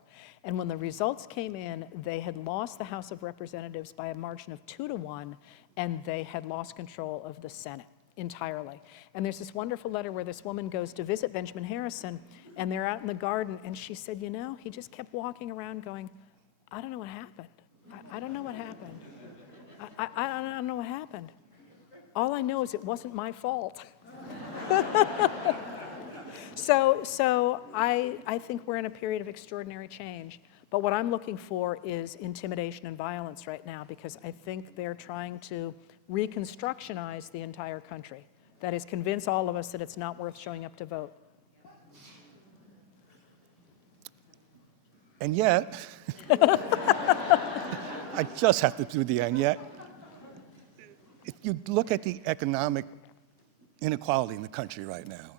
And when the results came in, they had lost the House of Representatives by a margin of 2-1, and they had lost control of the Senate entirely. And there's this wonderful letter where this woman goes to visit Benjamin Harrison, and they're out in the garden, and she said, he just kept walking around going, I don't know what happened. I don't know what happened. I don't know what happened. All I know is it wasn't my fault. So I think we're in a period of extraordinary change. But what I'm looking for is intimidation and violence right now, because I think they're trying to reconstructionize the entire country. That is, convince all of us that it's not worth showing up to vote. And yet, I just have to do the and yet. If you look at the economic inequality in the country right now,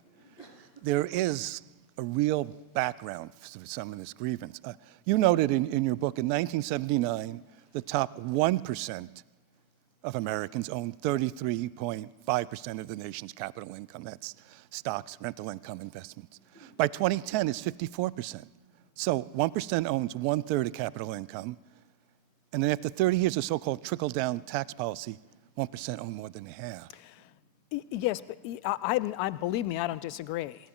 there is a real background for some of this grievance. You noted in your book, in 1979, the top 1% of Americans own 33.5% of the nation's capital income. That's stocks, rental income, investments. By 2010, it's 54%. So 1% owns 1/3 of capital income. And then after 30 years of so-called trickle-down tax policy, 1% own more than half. Yes, but I believe me, I don't disagree.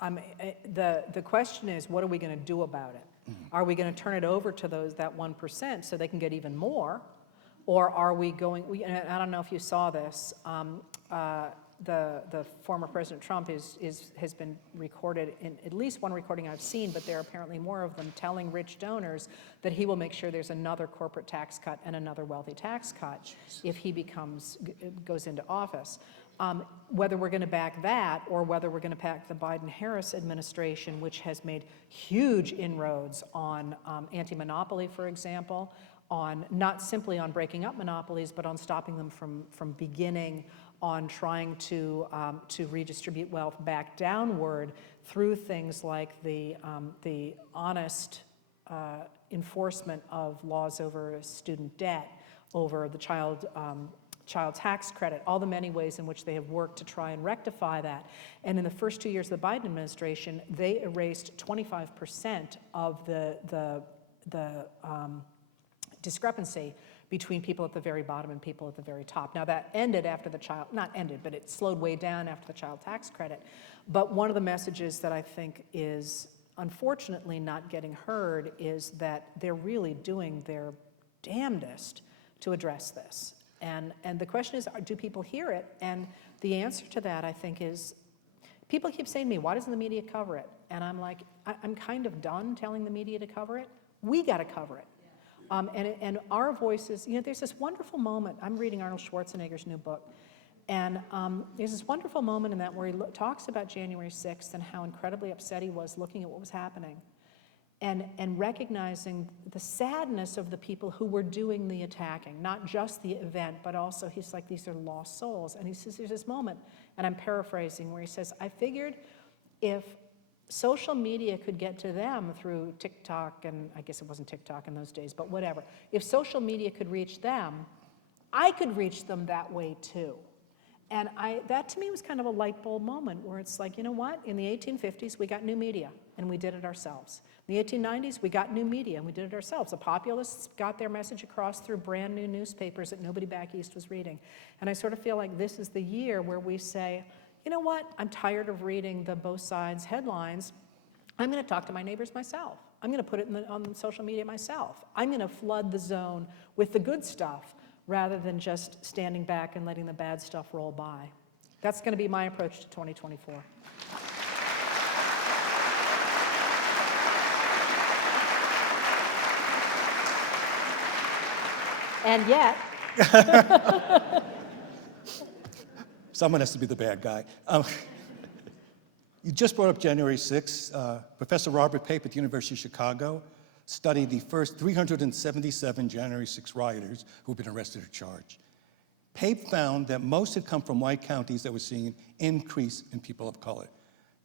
The question is, what are we going to do about it? Mm-hmm. Are we going to turn it over to that 1% so they can get even more? Or are we going, I don't know if you saw this, the former President Trump has been recorded in at least one recording I've seen, but there are apparently more of them, telling rich donors that he will make sure there's another corporate tax cut and another wealthy tax cut if he goes into office. Whether we're going to back that or whether we're going to back the Biden-Harris administration, which has made huge inroads on anti-monopoly, for example, on not simply on breaking up monopolies, but on stopping them from beginning, on trying to redistribute wealth back downward through things like the honest enforcement of laws over student debt, over the child tax credit, all the many ways in which they have worked to try and rectify that. And in the first 2 years of the Biden administration, they erased 25% of the discrepancy between people at the very bottom and people at the very top. Now that ended after the not ended, but it slowed way down after the child tax credit. But one of the messages that I think is unfortunately not getting heard is that they're really doing their damnedest to address this. And the question is, do people hear it? And the answer to that, I think, is people keep saying to me, why doesn't the media cover it? And I'm like, I'm kind of done telling the media to cover it. We got to cover it. And our voices, there's this wonderful moment. I'm reading Arnold Schwarzenegger's new book. And there's this wonderful moment in that where he talks about January 6th and how incredibly upset he was looking at what was happening and recognizing the sadness of the people who were doing the attacking, not just the event, but also he's like, these are lost souls. And he says, there's this moment, and I'm paraphrasing, where he says, I figured if social media could get to them through TikTok, and I guess it wasn't TikTok in those days, but whatever. If social media could reach them, I could reach them that way too. And that to me was kind of a light bulb moment where it's like, you know what? In the 1850s, we got new media, and we did it ourselves. In the 1890s, we got new media, and we did it ourselves. The populists got their message across through brand new newspapers that nobody back east was reading. And I sort of feel like this is the year where we say, you know what? I'm tired of reading the both sides headlines. I'm going to talk to my neighbors myself. I'm going to put it on social media myself. I'm going to flood the zone with the good stuff rather than just standing back and letting the bad stuff roll by. That's going to be my approach to 2024. And yet, someone has to be the bad guy. You just brought up January 6th. Professor Robert Pape at the University of Chicago studied the first 377 January 6 rioters who've been arrested or charged. Pape found that most had come from white counties that were seeing an increase in people of color.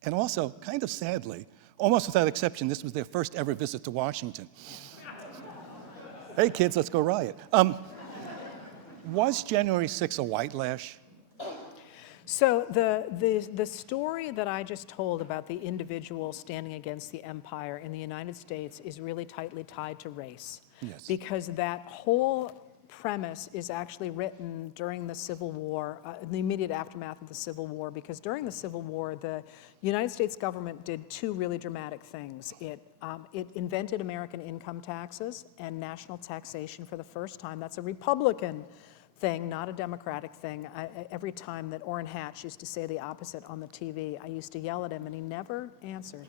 And also, kind of sadly, almost without exception, this was their first ever visit to Washington. Hey kids, let's go riot. Was January 6 a white lash? So the story that I just told about the individual standing against the empire in the United States is really tightly tied to race. Yes. Because that whole premise is actually written during the Civil War, in the immediate aftermath of the Civil War, because during the Civil War, the United States government did two really dramatic things. It invented American income taxes and national taxation for the first time. That's a Republican thing, not a Democratic thing. Every time that Orrin Hatch used to say the opposite on the TV, I used to yell at him and he never answered.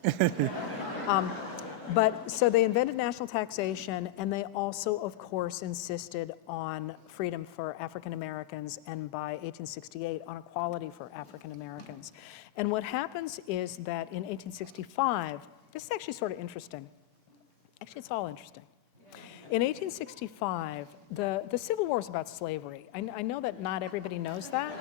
But so they invented national taxation, and they also, of course, insisted on freedom for African Americans, and by 1868 on equality for African Americans. And what happens is that in 1865, this is actually sort of interesting. Actually, it's all interesting. In 1865, the Civil War is about slavery. I know that not everybody knows that,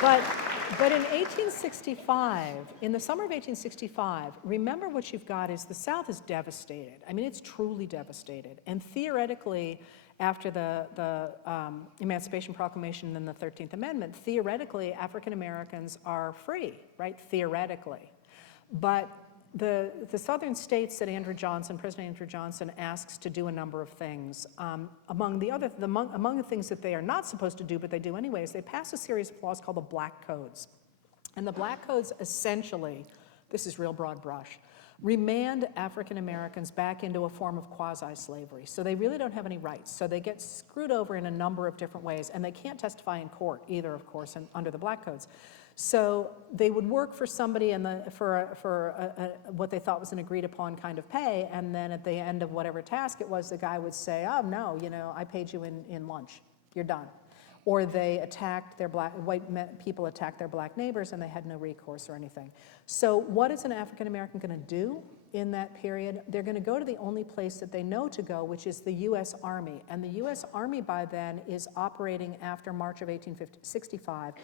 but in 1865, in the summer of 1865, remember what you've got is the South is devastated. I mean, it's truly devastated. And theoretically, after the Emancipation Proclamation and then the 13th Amendment, theoretically, African Americans are free, right? Theoretically. But the southern states that President Andrew Johnson asks to do a number of things. Among the things that they are not supposed to do, but they do anyways, they pass a series of laws called the Black Codes. And the Black Codes essentially, this is real broad brush, remand African Americans back into a form of quasi-slavery. So they really don't have any rights. So they get screwed over in a number of different ways, and they can't testify in court either, of course, under the Black Codes. So they would work for somebody for what they thought was an agreed upon kind of pay, and then at the end of whatever task it was, the guy would say, oh no, I paid you in lunch, you're done. Or they attacked people attacked their black neighbors and they had no recourse or anything. So what is an African American going to do in that period? They're going to go to the only place that they know to go, which is the U.S. Army. And the U.S. Army by then is operating after March of 1865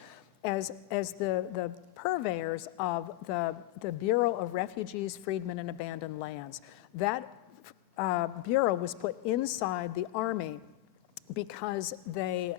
as the purveyors of the Bureau of Refugees, Freedmen, and Abandoned Lands. That bureau was put inside the Army because the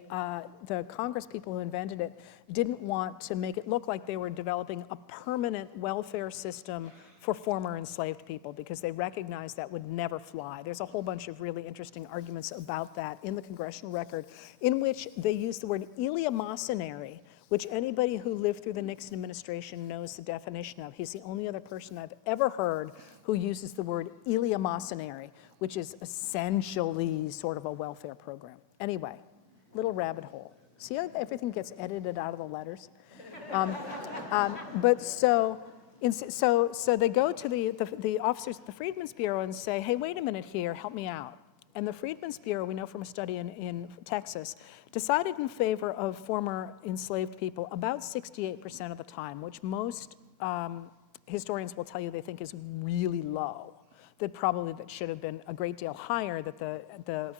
Congress people who invented it didn't want to make it look like they were developing a permanent welfare system for former enslaved people, because they recognized that would never fly. There's a whole bunch of really interesting arguments about that in the congressional record, in which they use the word eleemosynary, which anybody who lived through the Nixon administration knows the definition of. He's the only other person I've ever heard who uses the word eleemosynary, which is essentially sort of a welfare program. Anyway, little rabbit hole. See how everything gets edited out of the letters? But so they go to the officers at the Freedmen's Bureau and say, hey, wait a minute here, help me out. And the Freedmen's Bureau, we know from a study in Texas, decided in favor of former enslaved people about 68% of the time, which most historians will tell you they think is really low, that should have been a great deal higher, that the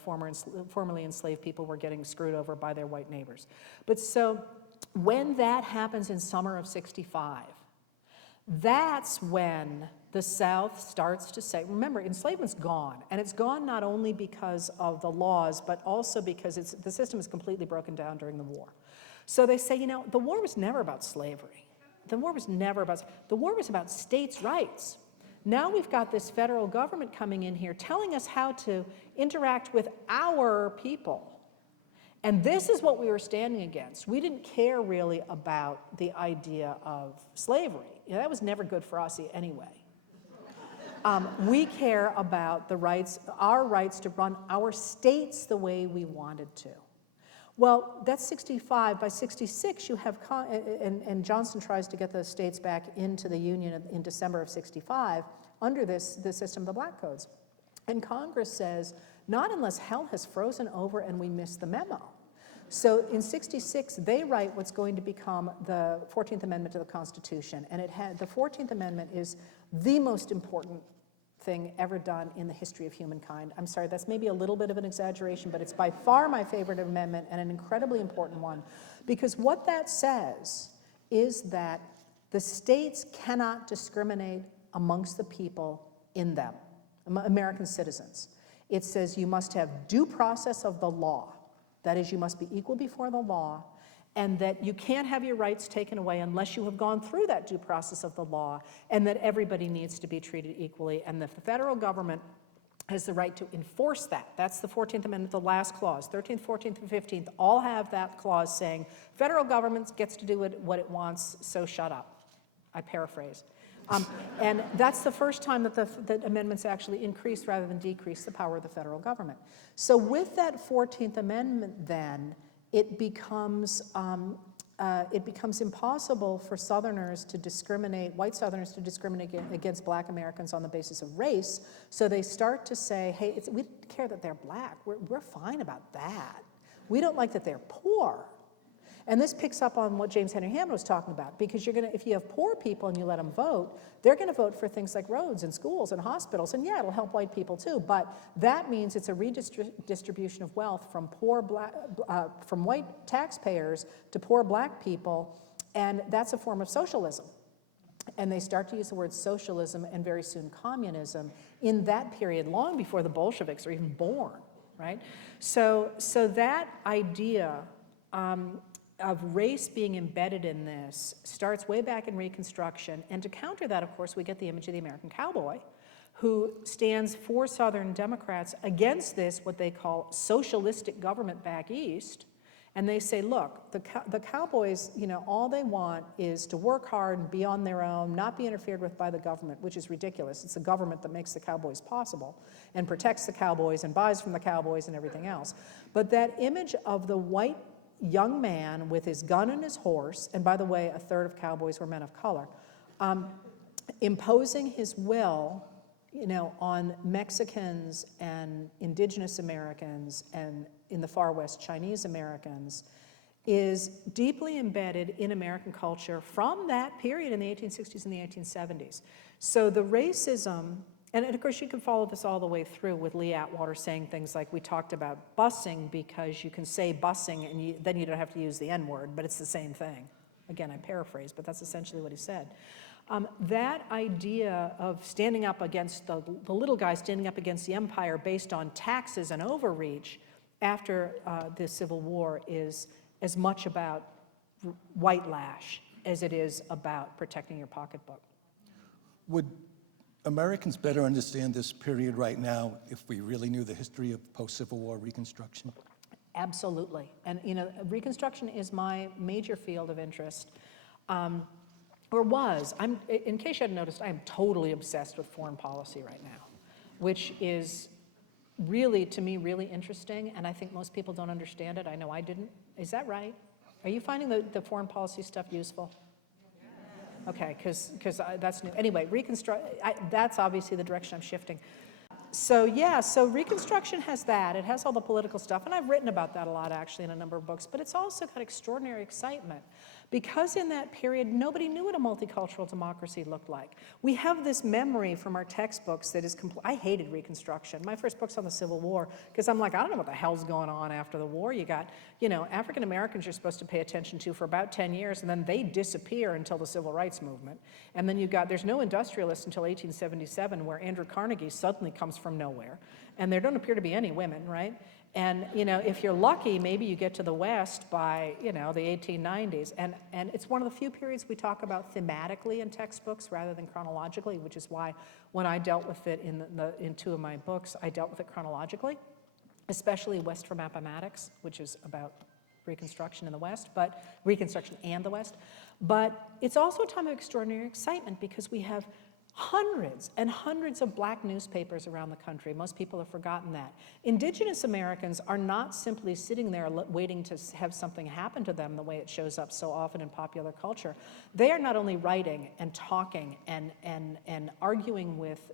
formerly enslaved people were getting screwed over by their white neighbors. But so when that happens in summer of 65, that's when the South starts to say, remember, enslavement's gone, and it's gone not only because of the laws, but also because the system is completely broken down during the war. So they say, the war was never about slavery. The war was about states' rights. Now we've got this federal government coming in here telling us how to interact with our people. And this is what we were standing against. We didn't care really about the idea of slavery. That was never good for us anyway. We care about our rights to run our states the way we wanted to. Well, that's 65. By 66, you have, and Johnson tries to get the states back into the Union in December of 65 under the system of the Black Codes. And Congress says, not unless hell has frozen over and we miss the memo. So in 66, they write what's going to become the 14th Amendment to the Constitution. And the 14th Amendment is the most important thing ever done in the history of humankind. I'm sorry, that's maybe a little bit of an exaggeration, but it's by far my favorite amendment and an incredibly important one. Because what that says is that the states cannot discriminate amongst the people in them, American citizens. It says you must have due process of the law. That is, you must be equal before the law, and that you can't have your rights taken away unless you have gone through that due process of the law, and that everybody needs to be treated equally, and the federal government has the right to enforce that. That's the 14th Amendment, the last clause. 13th, 14th, and 15th all have that clause saying, federal government gets to do what it wants, so shut up. I paraphrase. And that's the first time that amendments actually increase rather than decrease the power of the federal government. So with that 14th Amendment then, it becomes impossible for Southerners to discriminate, white Southerners to discriminate against black Americans on the basis of race. So they start to say, hey, we don't care that they're black. We're fine about that. We don't like that they're poor. And this picks up on what James Henry Hammond was talking about, because if you have poor people and you let them vote, they're going to vote for things like roads and schools and hospitals, and yeah, it'll help white people too, but that means it's a redistribution of wealth from from white taxpayers to poor black people, and that's a form of socialism. And they start to use the word socialism and very soon communism in that period, long before the Bolsheviks are even born, right? So that idea of race being embedded in this starts way back in Reconstruction. And to counter that, of course, we get the image of the American cowboy, who stands for Southern Democrats against this, what they call socialistic government back east. And they say, look, the cowboys, all they want is to work hard and be on their own, not be interfered with by the government, which is ridiculous. It's the government that makes the cowboys possible and protects the cowboys and buys from the cowboys and everything else. But that image of the white young man with his gun and his horse, and by the way, a third of cowboys were men of color, imposing his will, on Mexicans and indigenous Americans and in the far west Chinese Americans, is deeply embedded in American culture from that period in the 1860s and the 1870s. So the racism, and of course you can follow this all the way through with Lee Atwater saying things like, we talked about busing because you can say busing and then you don't have to use the N-word, but it's the same thing. Again, I paraphrase, but that's essentially what he said. That idea of standing up against the little guy standing up against the empire based on taxes and overreach after the Civil War is as much about white lash as it is about protecting your pocketbook. Would Americans better understand this period right now if we really knew the history of post-Civil War Reconstruction? Absolutely. And Reconstruction is my major field of interest. Or was. In case you hadn't noticed, I am totally obsessed with foreign policy right now, which is really, to me, really interesting, and I think most people don't understand it. I know I didn't. Is that right? Are you finding the foreign policy stuff useful? Okay, because that's new. Anyway, that's obviously the direction I'm shifting. So yeah, so Reconstruction has that. It has all the political stuff, and I've written about that a lot, actually, in a number of books, but it's also got extraordinary excitement. Because in that period, nobody knew what a multicultural democracy looked like. We have this memory from our textbooks that is I hated Reconstruction. My first book's on the Civil War, because I'm like, I don't know what the hell's going on after the war. You got, African Americans you're supposed to pay attention to for about 10 years, and then they disappear until the Civil Rights Movement. And then there's no industrialists until 1877, where Andrew Carnegie suddenly comes from nowhere. And there don't appear to be any women, right? And if you're lucky, maybe you get to the West by the 1890s. And it's one of the few periods we talk about thematically in textbooks rather than chronologically, which is why when I dealt with it in two of my books, I dealt with it chronologically, especially West for Mathematics, which is about Reconstruction in the West, but Reconstruction and the West. But it's also a time of extraordinary excitement because we have hundreds and hundreds of black newspapers around the country. Most people have forgotten that. Indigenous Americans are not simply sitting there waiting to have something happen to them the way it shows up so often in popular culture. They are not only writing and talking and arguing with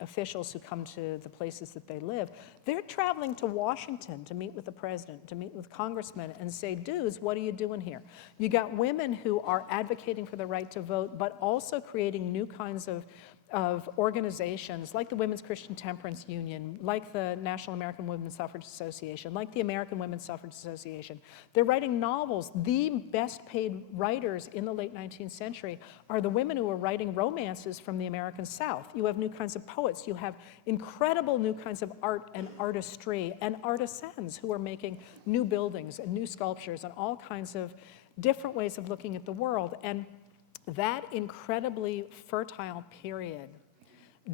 officials who come to the places that they live, they're traveling to Washington to meet with the president, to meet with congressmen and say, dudes, what are you doing here? You got women who are advocating for the right to vote, but also creating new kinds of organizations like the Women's Christian Temperance Union, like the National American Women's Suffrage Association, like the American Women's Suffrage Association. They're writing novels. The best paid writers in the late 19th century are the women who are writing romances from the American South. You have new kinds of poets. You have incredible new kinds of art and artistry and artisans who are making new buildings and new sculptures and all kinds of different ways of looking at the world. And that incredibly fertile period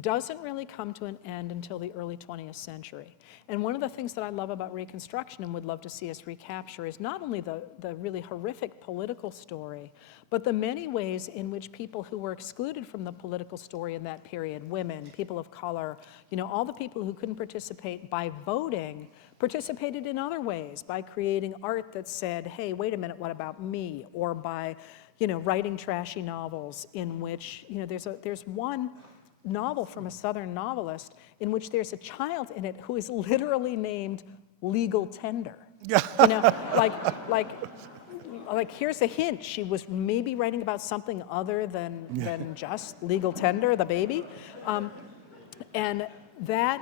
doesn't really come to an end until the early 20th century. And one of the things that I love about Reconstruction and would love to see us recapture is not only the really horrific political story, but the many ways in which people who were excluded from the political story in that period, women, people of color, all the people who couldn't participate by voting, participated in other ways, by creating art that said, hey, wait a minute, what about me? Or by writing trashy novels in which, there's one novel from a Southern novelist in which there's a child in it who is literally named Legal Tender. Like here's a hint, she was maybe writing about something other than just Legal Tender, the baby. And that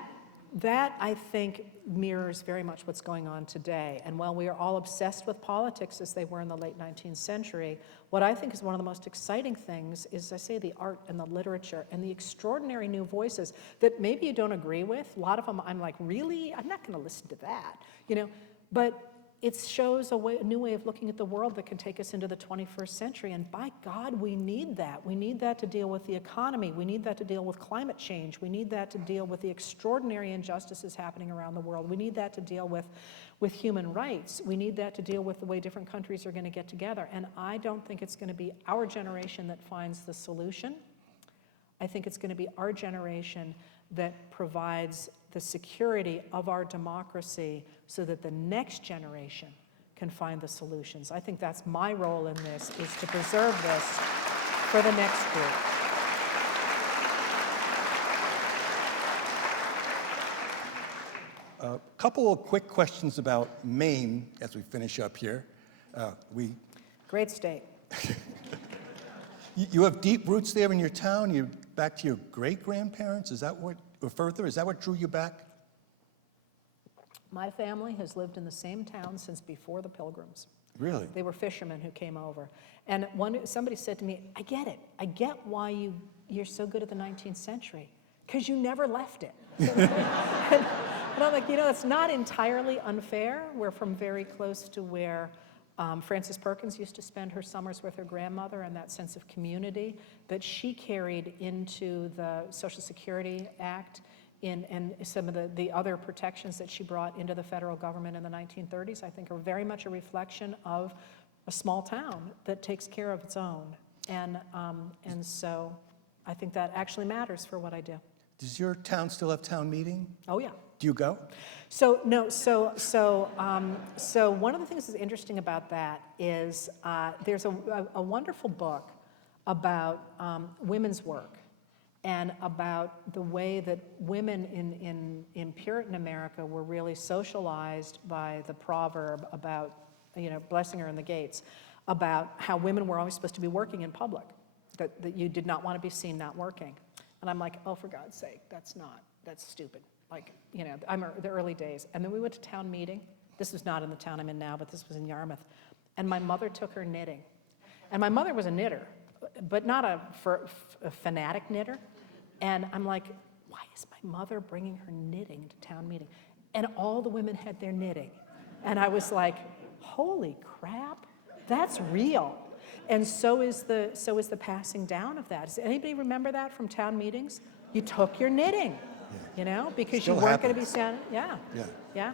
I think mirrors very much what's going on today. And while we are all obsessed with politics as they were in the late 19th century, what I think is one of the most exciting things is, I say, the art and the literature and the extraordinary new voices that maybe you don't agree with. A lot of them I'm like, really? I'm not going to listen to that, But it shows a new way of looking at the world that can take us into the 21st century. And by God, we need that. We need that to deal with the economy. We need that to deal with climate change. We need that to deal with the extraordinary injustices happening around the world. We need that to deal with human rights. We need that to deal with the way different countries are going to get together. And I don't think it's going to be our generation that finds the solution. I think it's going to be our generation that provides the security of our democracy so that the next generation can find the solutions. I think that's my role in this, is to preserve this for the next group. A couple of quick questions about Maine as we finish up here. Great state. You have deep roots there in your town. You're back to your great-grandparents. Is that what, or further, is that what drew you back? My family has lived in the same town since before the Pilgrims. Really? They were fishermen who came over. And somebody said to me, I get it. I get why you're so good at the 19th century, because you never left it. And I'm like, it's not entirely unfair. We're from very close to where Frances Perkins used to spend her summers with her grandmother, and that sense of community that she carried into the Social Security Act and some of the other protections that she brought into the federal government in the 1930s, I think are very much a reflection of a small town that takes care of its own. And so I think that actually matters for what I do. Does your town still have town meeting? Oh, yeah. Do you go? So one of the things that's interesting about that is there's a wonderful book about women's work and about the way that women in Puritan America were really socialized by the proverb about, blessing her in the gates, about how women were always supposed to be working in public, that you did not want to be seen not working. And I'm like, oh, for God's sake, that's stupid. Like, I'm the early days. And then we went to town meeting. This was not in the town I'm in now, but this was in Yarmouth. And my mother took her knitting. And my mother was a knitter, but not a fanatic knitter. And I'm like, why is my mother bringing her knitting to town meeting? And all the women had their knitting. And I was like, holy crap, that's real. And so is the passing down of that. Does anybody remember that from town meetings? You took your knitting, because Still you weren't going to be happens. standing. Yeah. Yeah. Yeah.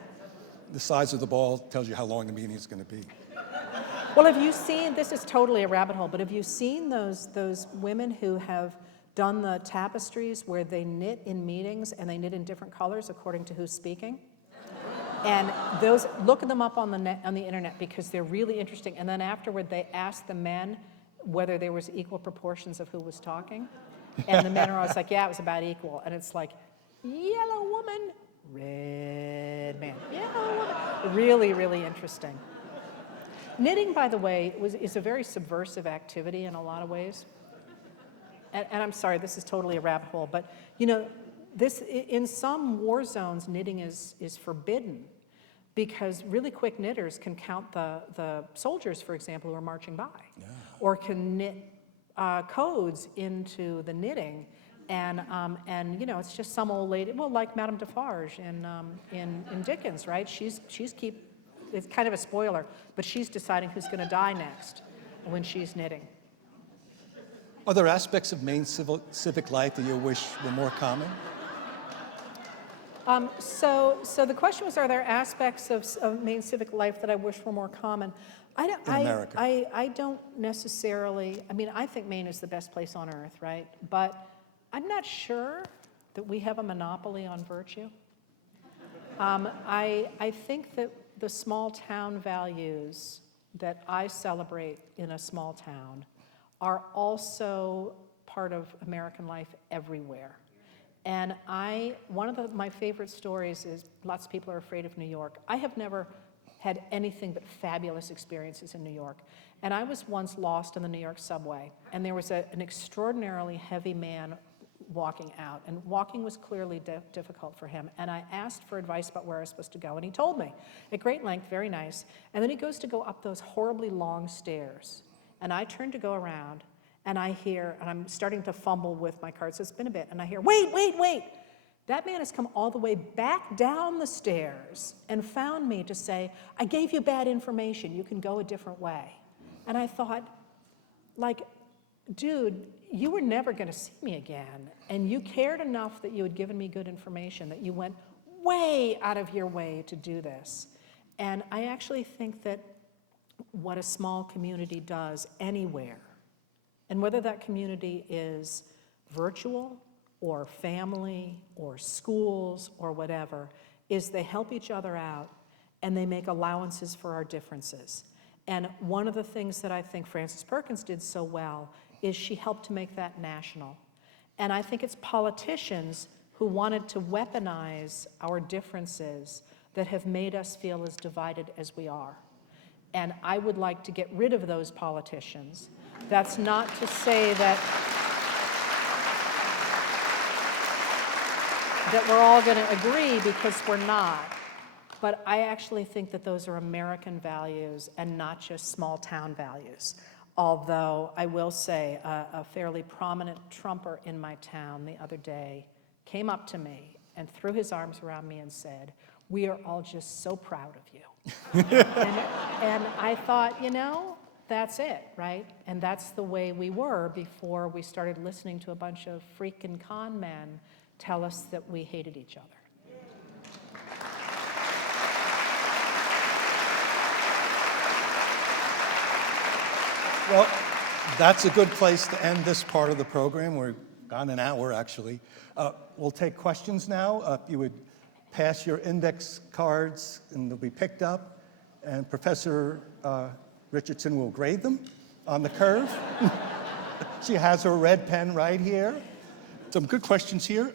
The size of the ball tells you how long the meeting is going to be. Well, have you seen, this is totally a rabbit hole, but have you seen those women who have done the tapestries where they knit in meetings and they knit in different colors according to who's speaking? And those, look them up on the internet because they're really interesting. And then afterward, they ask the men whether there was equal proportions of who was talking. And the men are always like, yeah, it was about equal. And it's like, yellow woman, red man, yellow woman. Really, really interesting. Knitting, by the way, is a very subversive activity in a lot of ways. And I'm sorry, this is totally a rabbit hole, but this, in some war zones, knitting is forbidden because really quick knitters can count the soldiers, for example, who are marching by, or can knit codes into the knitting, and it's just some old lady, well, like Madame Defarge in Dickens, right? She's it's kind of a spoiler, but she's deciding who's going to die next when she's knitting. Are there aspects of Maine civic life that you wish were more common? So the question was, are there aspects of Maine civic life that I wish were more common? America. I don't necessarily, I think Maine is the best place on earth, right? But I'm not sure that we have a monopoly on virtue. I think that the small town values that I celebrate in a small town are also part of American life everywhere. And one of my favorite stories is, lots of people are afraid of New York. I have never had anything but fabulous experiences in New York. And I was once lost in the New York subway, and there was an extraordinarily heavy man walking out, and walking was clearly difficult for him. And I asked for advice about where I was supposed to go, and he told me at great length, very nice. And then he goes to go up those horribly long stairs. And I turn to go around, and I hear, and I'm starting to fumble with my card, so it's been a bit, and I hear, wait. That man has come all the way back down the stairs and found me to say, I gave you bad information, you can go a different way. And I thought, like, dude, you were never going to see me again, and you cared enough that you had given me good information, that you went way out of your way to do this. And I actually think that what a small community does anywhere, and whether that community is virtual or family or schools or whatever, is they help each other out and they make allowances for our differences. And one of the things that I think Frances Perkins did so well is she helped to make that national. And I think it's politicians who wanted to weaponize our differences that have made us feel as divided as we are. And I would like to get rid of those politicians. That's not to say that we're all going to agree, because we're not. But I actually think that those are American values and not just small town values. Although I will say a fairly prominent Trumper in my town the other day came up to me and threw his arms around me and said, "We are all just so proud of you." and I thought, you know, that's it, right? And that's the way we were before we started listening to a bunch of freaking con men tell us that we hated each other. Well, that's a good place to end this part of the program. We're on an hour, actually. We'll take questions now. If you would pass your index cards, and they'll be picked up, and Professor Richardson will grade them on the curve. She has her red pen right here. Some good questions here.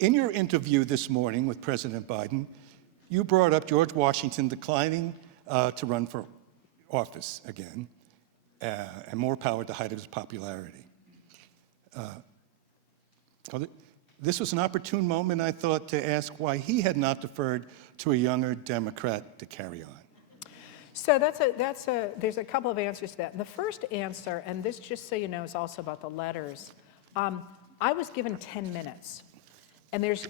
In your interview this morning with President Biden, you brought up George Washington declining to run for office again, and more power at the height of his popularity. This was an opportune moment, I thought, to ask why he had not deferred to a younger Democrat to carry on. So there's a couple of answers to that. And the first answer, and this, just so you know, is also about the letters. I was given 10 minutes, and there's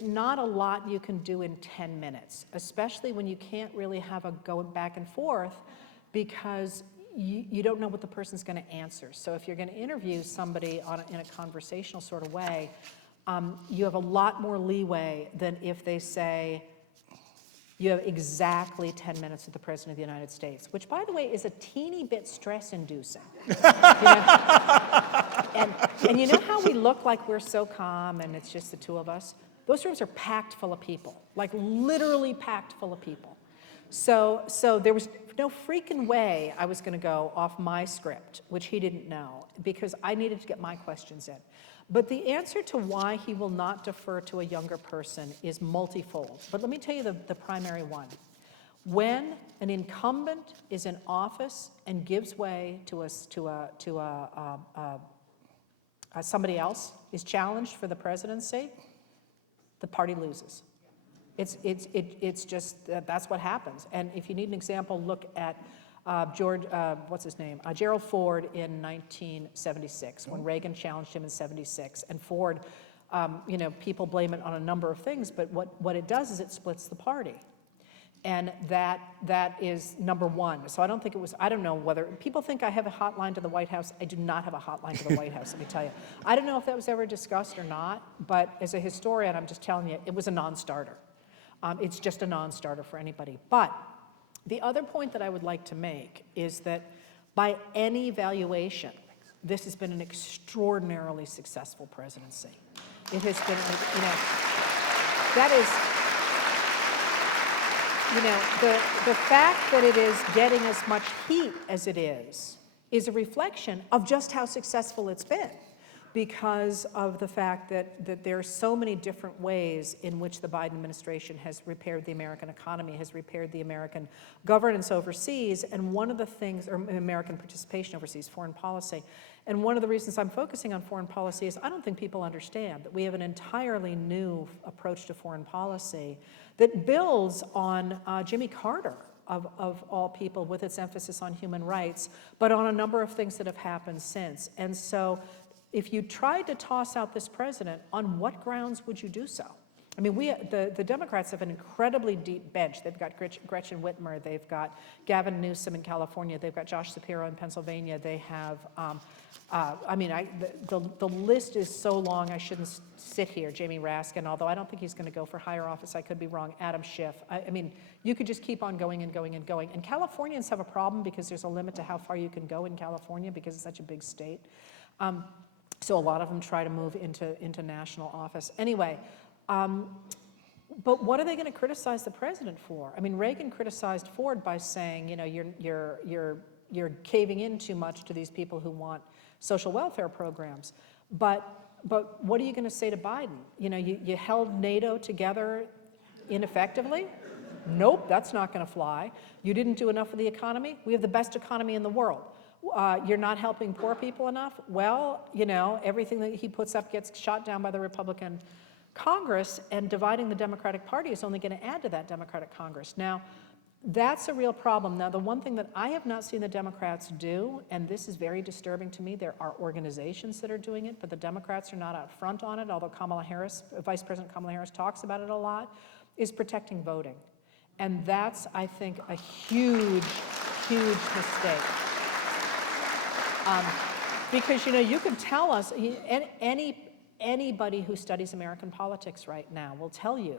not a lot you can do in 10 minutes, especially when you can't really have a going back and forth, because you don't know what the person's going to answer. So if you're going to interview somebody in a conversational sort of way, you have a lot more leeway than if they say, you have exactly 10 minutes with the President of the United States, which, by the way, is a teeny bit stress-inducing. And you know how we look like we're so calm and it's just the two of us? Those rooms are packed full of people, like literally packed full of people. So there was no freaking way I was going to go off my script, which he didn't know, because I needed to get my questions in. But the answer to why he will not defer to a younger person is multifold. But let me tell you the primary one. When an incumbent is in office and gives way to somebody else is challenged for the presidency, the party loses. It's just that's what happens. And if you need an example, look at Gerald Ford in 1976, when Reagan challenged him in 76. And Ford, people blame it on a number of things, but what it does is it splits the party. And that is number one. So I don't know whether, people think I have a hotline to the White House. I do not have a hotline to the White House, let me tell you. I don't know if that was ever discussed or not, but as a historian, I'm just telling you, it was a non-starter. It's just a non-starter for anybody. But the other point that I would like to make is that by any valuation, this has been an extraordinarily successful presidency. It has been, that is, the fact that it is getting as much heat as it is a reflection of just how successful it's been, because of the fact that there are so many different ways in which the Biden administration has repaired the American economy, has repaired the American governance overseas, and one of the things, or American participation overseas, foreign policy. And one of the reasons I'm focusing on foreign policy is I don't think people understand that we have an entirely new approach to foreign policy that builds on Jimmy Carter, of all people, with its emphasis on human rights, but on a number of things that have happened since. And so if you tried to toss out this president, on what grounds would you do so? I mean, the Democrats have an incredibly deep bench. They've got Gretchen Whitmer, they've got Gavin Newsom in California, they've got Josh Shapiro in Pennsylvania, they have, the list is so long I shouldn't sit here. Jamie Raskin, although I don't think he's going to go for higher office, I could be wrong. Adam Schiff. I mean, you could just keep on going and going and going. And Californians have a problem because there's a limit to how far you can go in California because it's such a big state. So a lot of them try to move into national office. Anyway, But what are they going to criticize the president for? I mean, Reagan criticized Ford by saying, you know, you're caving in too much to these people who want social welfare programs. But what are you going to say to Biden? You know, you held NATO together ineffectively? Nope, that's not going to fly. You didn't do enough for the economy? We have the best economy in the world. You're not helping poor people enough? Well, you know, everything that he puts up gets shot down by the Republican Congress, and dividing the Democratic Party is only going to add to that Democratic Congress. Now, that's a real problem. Now, the one thing that I have not seen the Democrats do, and this is very disturbing to me, there are organizations that are doing it, but the Democrats are not out front on it, although Vice President Kamala Harris talks about it a lot, is protecting voting. And that's, I think, a huge, huge mistake. Because, you know, you can tell us, anybody who studies American politics right now will tell you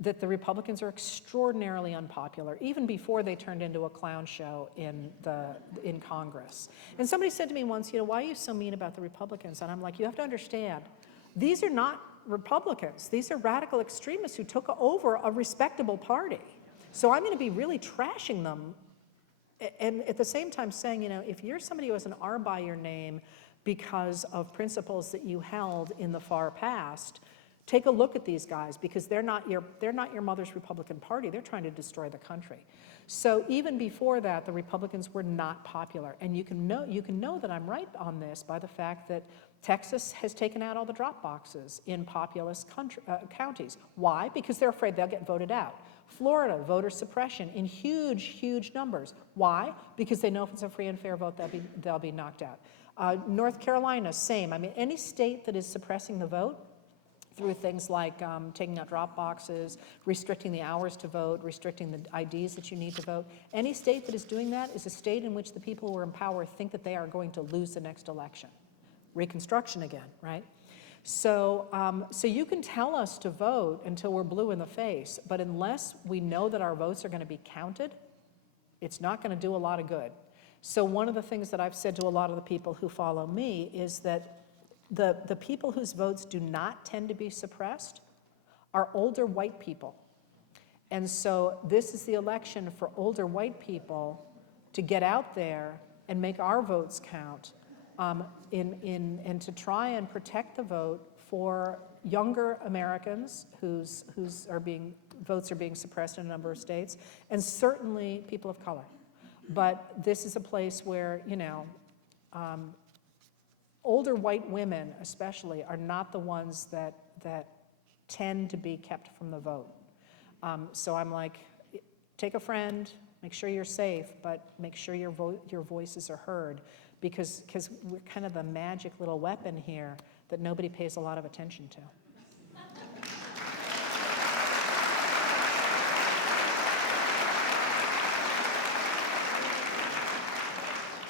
that the Republicans are extraordinarily unpopular, even before they turned into a clown show in Congress. And somebody said to me once, you know, why are you so mean about the Republicans? And I'm like, you have to understand, these are not Republicans. These are radical extremists who took over a respectable party. So I'm going to be really trashing them, and at the same time saying, you know, if you're somebody who has an R by your name because of principles that you held in the far past, take a look at these guys, because they're not your mother's Republican Party. They're trying to destroy the country. So even before that, the Republicans were not popular, and you can know that I'm right on this by the fact that Texas has taken out all the drop boxes in populous counties. Why? Because they're afraid they'll get voted out. Florida, voter suppression in huge, huge numbers. Why? Because they know if it's a free and fair vote, they'll be knocked out. North Carolina, same. I mean, any state that is suppressing the vote through things like taking out drop boxes, restricting the hours to vote, restricting the IDs that you need to vote, any state that is doing that is a state in which the people who are in power think that they are going to lose the next election. Reconstruction again, right? So you can tell us to vote until we're blue in the face, but unless we know that our votes are going to be counted, it's not going to do a lot of good. So one of the things that I've said to a lot of the people who follow me is that the people whose votes do not tend to be suppressed are older white people. And so this is the election for older white people to get out there and make our votes count, and to try and protect the vote for younger Americans whose votes are being suppressed in a number of states, and certainly people of color. But this is a place where, you know, older white women especially are not the ones that tend to be kept from the vote. So I'm like, take a friend, make sure you're safe, but make sure your voices are heard, because we're kind of the magic little weapon here that nobody pays a lot of attention to.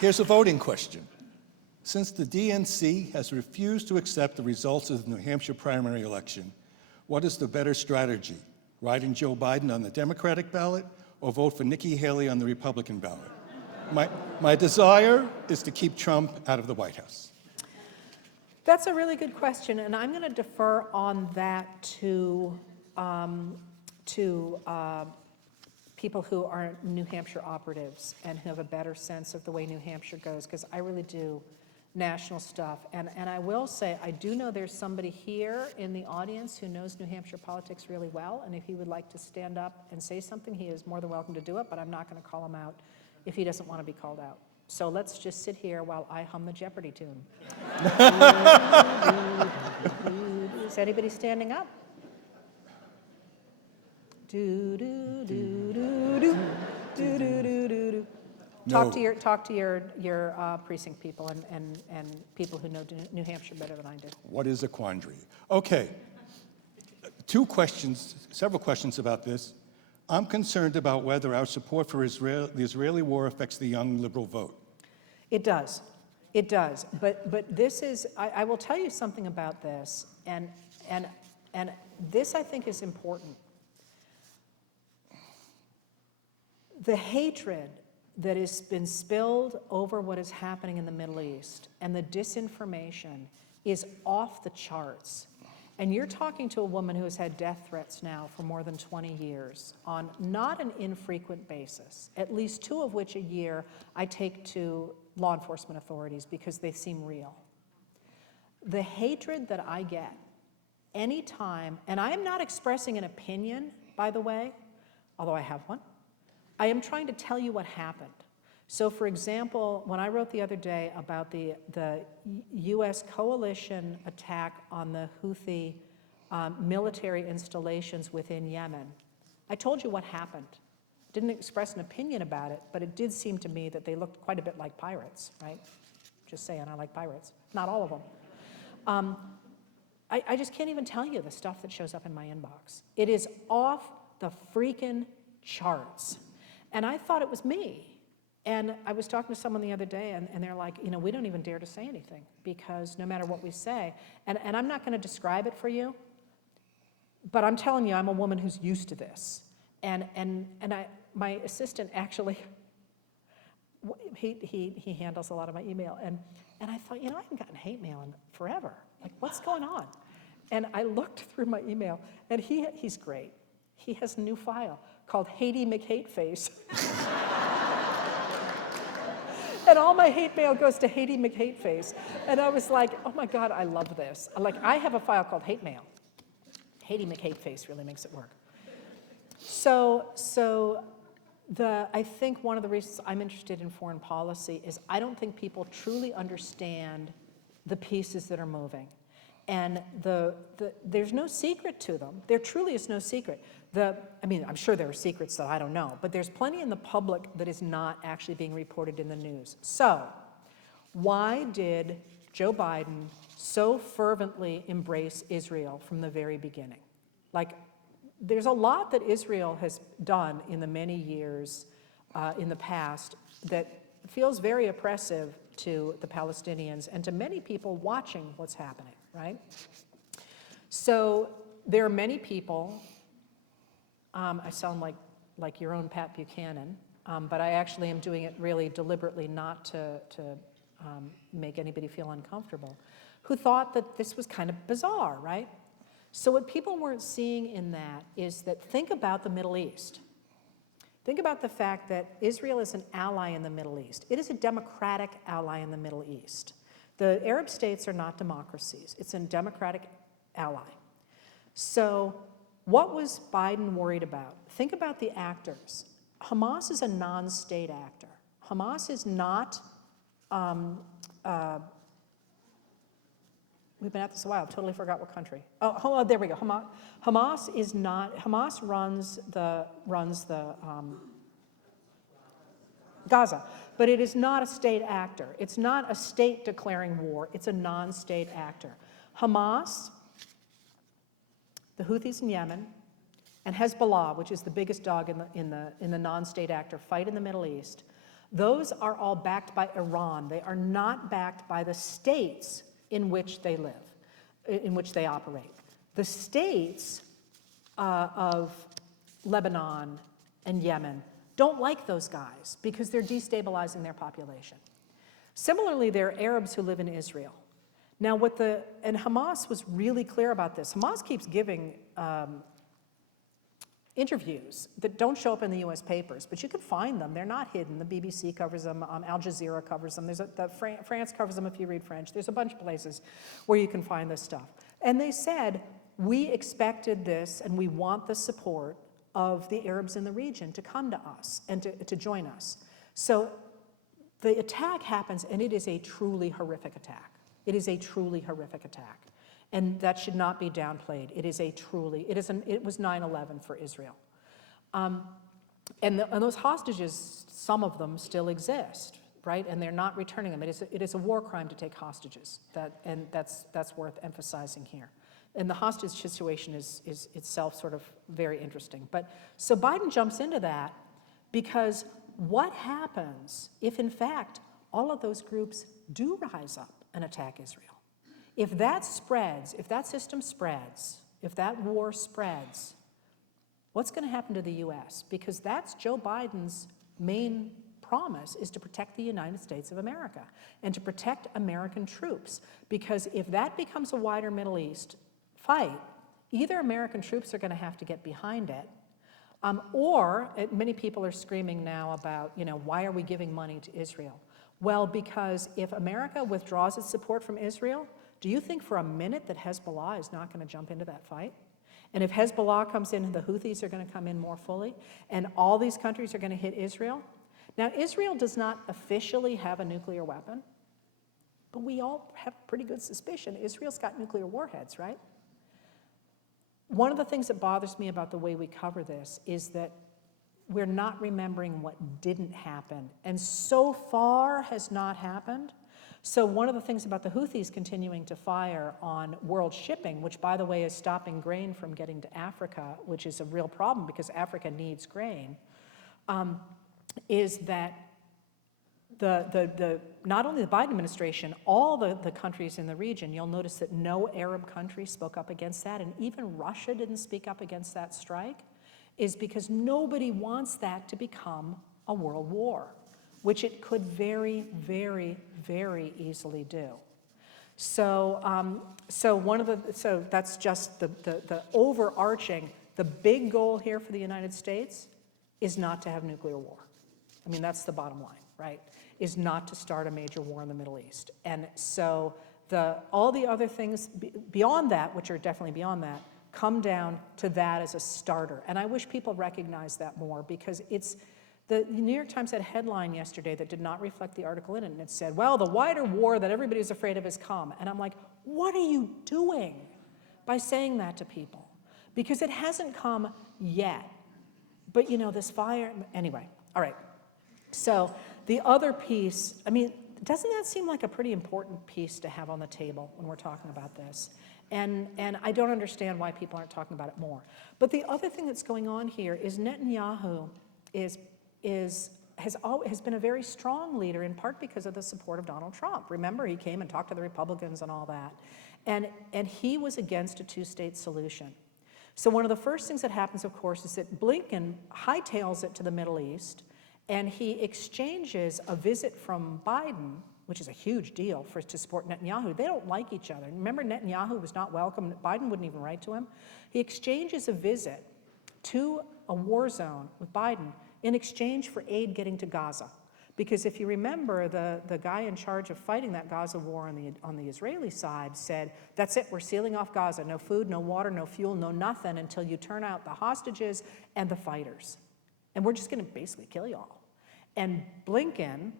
Here's a voting question. Since the DNC has refused to accept the results of the New Hampshire primary election, what is the better strategy? Write in Joe Biden on the Democratic ballot, or vote for Nikki Haley on the Republican ballot? My desire is to keep Trump out of the White House. That's a really good question, and I'm going to defer on that to people who are New Hampshire operatives and who have a better sense of the way New Hampshire goes, because I really do national stuff. And I will say, I do know there's somebody here in the audience who knows New Hampshire politics really well, and if he would like to stand up and say something, he is more than welcome to do it, but I'm not going to call him out if he doesn't want to be called out. So let's just sit here while I hum the Jeopardy tune. Is anybody standing up? Do do do do do do do do do. No. Talk to your precinct people and people who know New Hampshire better than I do. What is a quandary? Okay, several questions about this. I'm concerned about whether our support for the Israeli war affects the young liberal vote. It does. It does. But this is, I will tell you something about this, and this I think is important. The hatred that has been spilled over what is happening in the Middle East and the disinformation is off the charts. And you're talking to a woman who has had death threats now for more than 20 years on not an infrequent basis, at least 2 of which a year I take to law enforcement authorities because they seem real. The hatred that I get anytime, and I am not expressing an opinion, by the way, although I have one, I am trying to tell you what happened. So for example, when I wrote the other day about the US coalition attack on the Houthi military installations within Yemen, I told you what happened. Didn't express an opinion about it, but it did seem to me that they looked quite a bit like pirates, right? Just saying, I like pirates. Not all of them. I just can't even tell you the stuff that shows up in my inbox. It is off the freaking charts. And I thought it was me. And I was talking to someone the other day, and they're like, you know, we don't even dare to say anything because no matter what we say, and I'm not going to describe it for you, but I'm telling you, I'm a woman who's used to this. My assistant actually, he handles a lot of my email, and I thought, you know, I haven't gotten hate mail in forever. Like, what's going on? And I looked through my email, and he's great. He has a new file called Hatey McHateface. And all my hate mail goes to Hatey McHateface. And I was like, oh my God, I love this. Like, I have a file called hate mail. Hatey McHateface really makes it work. I think one of the reasons I'm interested in foreign policy is I don't think people truly understand the pieces that are moving. And there's no secret to them. There truly is no secret. I'm sure there are secrets that I don't know, but there's plenty in the public that is not actually being reported in the news. So, why did Joe Biden so fervently embrace Israel from the very beginning? Like, there's a lot that Israel has done in the many years in the past that feels very oppressive to the Palestinians and to many people watching what's happening, right? So there are many people, I sound like your own Pat Buchanan, but I actually am doing it really deliberately not to make anybody feel uncomfortable, who thought that this was kind of bizarre, right? So what people weren't seeing in that is that think about the Middle East. Think about the fact that Israel is an ally in the Middle East. It is a democratic ally in the Middle East. The Arab states are not democracies. It's a democratic ally. So what was Biden worried about? Think about the actors. Hamas is a non-state actor. Hamas is not, we've been at this a while, totally forgot what country. Oh, there we go. Hamas runs the Gaza, but it is not a state actor. It's not a state declaring war. It's a non-state actor. Hamas, the Houthis in Yemen, and Hezbollah, which is the biggest dog in the non-state actor fight in the Middle East, those are all backed by Iran. They are not backed by the states in which they live, in which they operate. The states of Lebanon and Yemen don't like those guys because they're destabilizing their population. Similarly, there are Arabs who live in Israel. Now, and Hamas was really clear about this. Hamas keeps giving interviews that don't show up in the US papers, but you can find them. They're not hidden. The BBC covers them, Al Jazeera covers them. France covers them if you read French. There's a bunch of places where you can find this stuff. And they said, we expected this and we want the support of the Arabs in the region to come to us and to join us. So the attack happens, and it is a truly horrific attack. It is a truly horrific attack. And that should not be downplayed. It was 9/11 for Israel. And those hostages, some of them still exist, right? And they're not returning them. It is a war crime to take hostages, and that's worth emphasizing here. And the hostage situation is itself sort of very interesting. But so Biden jumps into that because what happens if, in fact, all of those groups do rise up and attack Israel? If that spreads, if that system spreads, if that war spreads, what's going to happen to the US? Because that's Joe Biden's main promise, is to protect the United States of America and to protect American troops. Because if that becomes a wider Middle East fight, either American troops are going to have to get behind it, or many people are screaming now about, why are we giving money to Israel? Well, because if America withdraws its support from Israel, do you think for a minute that Hezbollah is not going to jump into that fight? And if Hezbollah comes in, the Houthis are going to come in more fully, and all these countries are going to hit Israel. Now, Israel does not officially have a nuclear weapon, but we all have pretty good suspicion Israel's got nuclear warheads, right? One of the things that bothers me about the way we cover this is that we're not remembering what didn't happen, and so far has not happened. So one of the things about the Houthis continuing to fire on world shipping, which by the way is stopping grain from getting to Africa, which is a real problem because Africa needs grain, is that not only the Biden administration, all the countries in the region, you'll notice that no Arab country spoke up against that, and even Russia didn't speak up against that strike, is because nobody wants that to become a world war, which it could very, very, very easily do. So, so that's just the overarching, the big goal here for the United States is not to have nuclear war. I mean, that's the bottom line, right? Is not to start a major war in the Middle East. And so all the other things beyond that, which are definitely beyond that, come down to that as a starter. And I wish people recognize that more, because the New York Times had a headline yesterday that did not reflect the article in it, and it said, well, the wider war that everybody's afraid of has come. And I'm like, what are you doing by saying that to people? Because it hasn't come yet. But this fire, anyway, all right. So the other piece, I mean, doesn't that seem like a pretty important piece to have on the table when we're talking about this? And I don't understand why people aren't talking about it more. But the other thing that's going on here is Netanyahu has been a very strong leader, in part because of the support of Donald Trump. Remember, he came and talked to the Republicans and all that. And he was against a two-state solution. So one of the first things that happens, of course, is that Blinken hightails it to the Middle East, and he exchanges a visit from Biden, which is a huge deal to support Netanyahu. They don't like each other. Remember, Netanyahu was not welcome. Biden wouldn't even write to him. He exchanges a visit to a war zone with Biden in exchange for aid getting to Gaza. Because if you remember, the guy in charge of fighting that Gaza war on the Israeli side said, that's it, we're sealing off Gaza. No food, no water, no fuel, no nothing until you turn out the hostages and the fighters. And we're just going to basically kill you all. And Blinken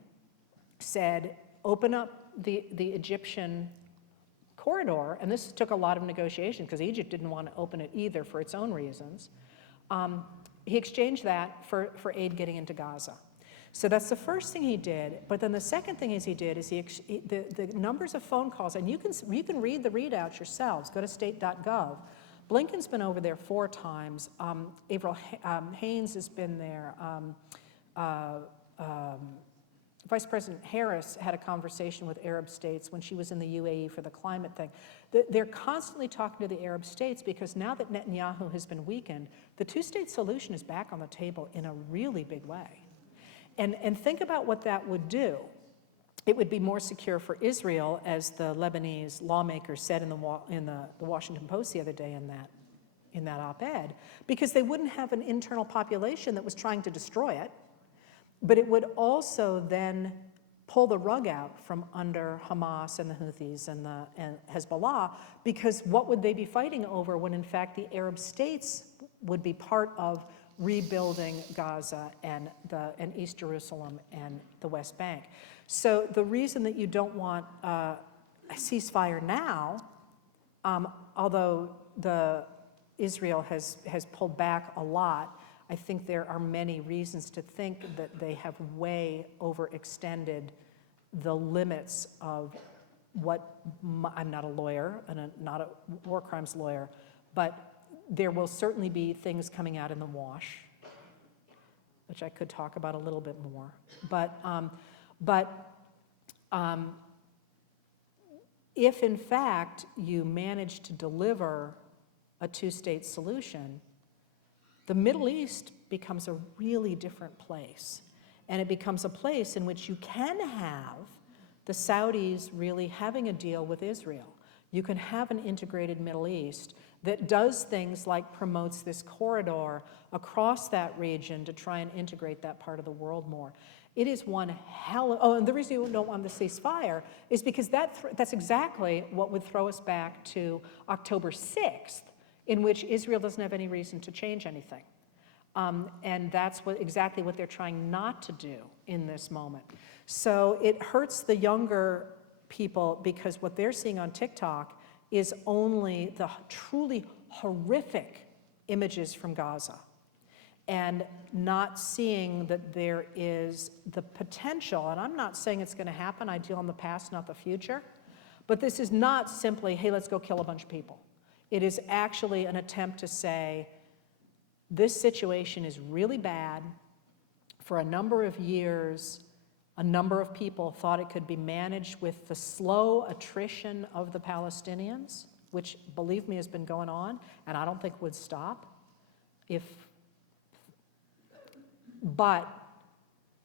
said, open up the Egyptian corridor, and this took a lot of negotiation because Egypt didn't want to open it either for its own reasons. He exchanged that for aid getting into Gaza. So that's the first thing he did. But then the second thing he did is the numbers of phone calls, and you can read the readouts yourselves. Go to state.gov. Blinken's been over there 4 times. Avril Haines has been there. Vice President Harris had a conversation with Arab states when she was in the UAE for the climate thing. They're constantly talking to the Arab states because now that Netanyahu has been weakened, the two-state solution is back on the table in a really big way. And think about what that would do. It would be more secure for Israel, as the Lebanese lawmakers said in the Washington Post the other day in that op-ed, because they wouldn't have an internal population that was trying to destroy it. But it would also then pull the rug out from under Hamas and the Houthis and Hezbollah, because what would they be fighting over when in fact the Arab states would be part of rebuilding Gaza and East Jerusalem and the West Bank? So the reason that you don't want a ceasefire now, although Israel has pulled back a lot, I think there are many reasons to think that they have way overextended the limits of what, I'm not a lawyer and not a war crimes lawyer, but there will certainly be things coming out in the wash, which I could talk about a little bit more. But if in fact you manage to deliver a two-state solution, the Middle East becomes a really different place. And it becomes a place in which you can have the Saudis really having a deal with Israel. You can have an integrated Middle East that does things like promotes this corridor across that region to try and integrate that part of the world more. It is one hell of, oh, and the reason you don't want the ceasefire is because that's exactly what would throw us back to October 6th, in which Israel doesn't have any reason to change anything. And that's exactly what they're trying not to do in this moment. So it hurts the younger people because what they're seeing on TikTok is only the truly horrific images from Gaza, and not seeing that there is the potential, and I'm not saying it's going to happen, I deal in the past, not the future, but this is not simply, hey, let's go kill a bunch of people. It is actually an attempt to say, this situation is really bad. For a number of years, a number of people thought it could be managed with the slow attrition of the Palestinians, which, believe me, has been going on, and I don't think would stop. But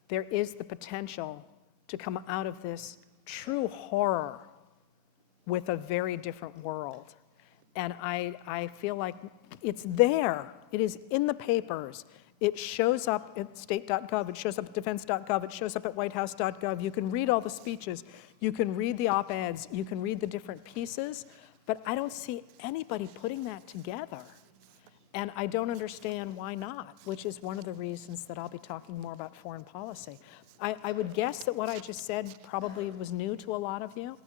there is the potential to come out of this true horror with a very different world. And I feel like it's there. It is in the papers. It shows up at state.gov, it shows up at defense.gov, it shows up at whitehouse.gov. You can read all the speeches, you can read the op-eds, you can read the different pieces, but I don't see anybody putting that together. And I don't understand why not, which is one of the reasons that I'll be talking more about foreign policy. I would guess that what I just said probably was new to a lot of you.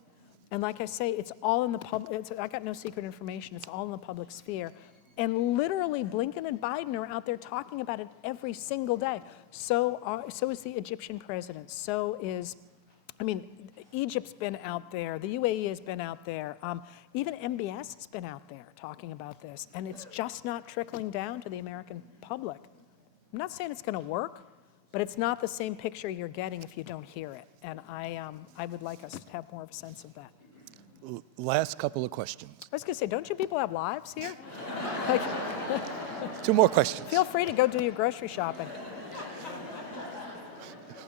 And like I say, it's all in the public, I got no secret information, it's all in the public sphere. And literally, Blinken and Biden are out there talking about it every single day. So is the Egyptian president. So is, Egypt's been out there. The UAE has been out there. Even MBS has been out there talking about this. And it's just not trickling down to the American public. I'm not saying it's going to work, but it's not the same picture you're getting if you don't hear it. And I would like us to have more of a sense of that. Last couple of questions. I was going to say, don't you people have lives here? Two more questions. Feel free to go do your grocery shopping.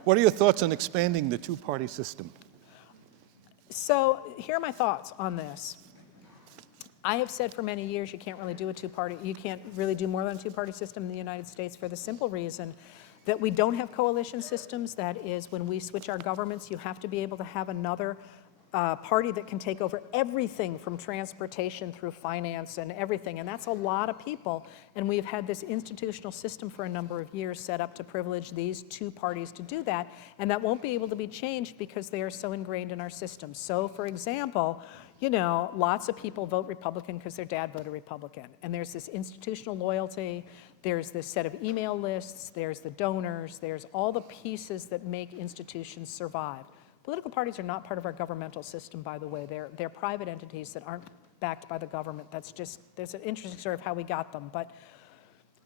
What are your thoughts on expanding the two-party system? So here are my thoughts on this. I have said for many years you can't really do you can't really do more than a two-party system in the United States for the simple reason that we don't have coalition systems. That is, when we switch our governments, you have to be able to have another party that can take over everything from transportation through finance and everything, and that's a lot of people, and we've had this institutional system for a number of years set up to privilege these two parties to do that, and that won't be able to be changed because they are so ingrained in our system. So, for example, lots of people vote Republican because their dad voted Republican, and there's this institutional loyalty, there's this set of email lists, there's the donors, there's all the pieces that make institutions survive. Political parties are not part of our governmental system, by the way. They're private entities that aren't backed by the government. There's an interesting story of how we got them.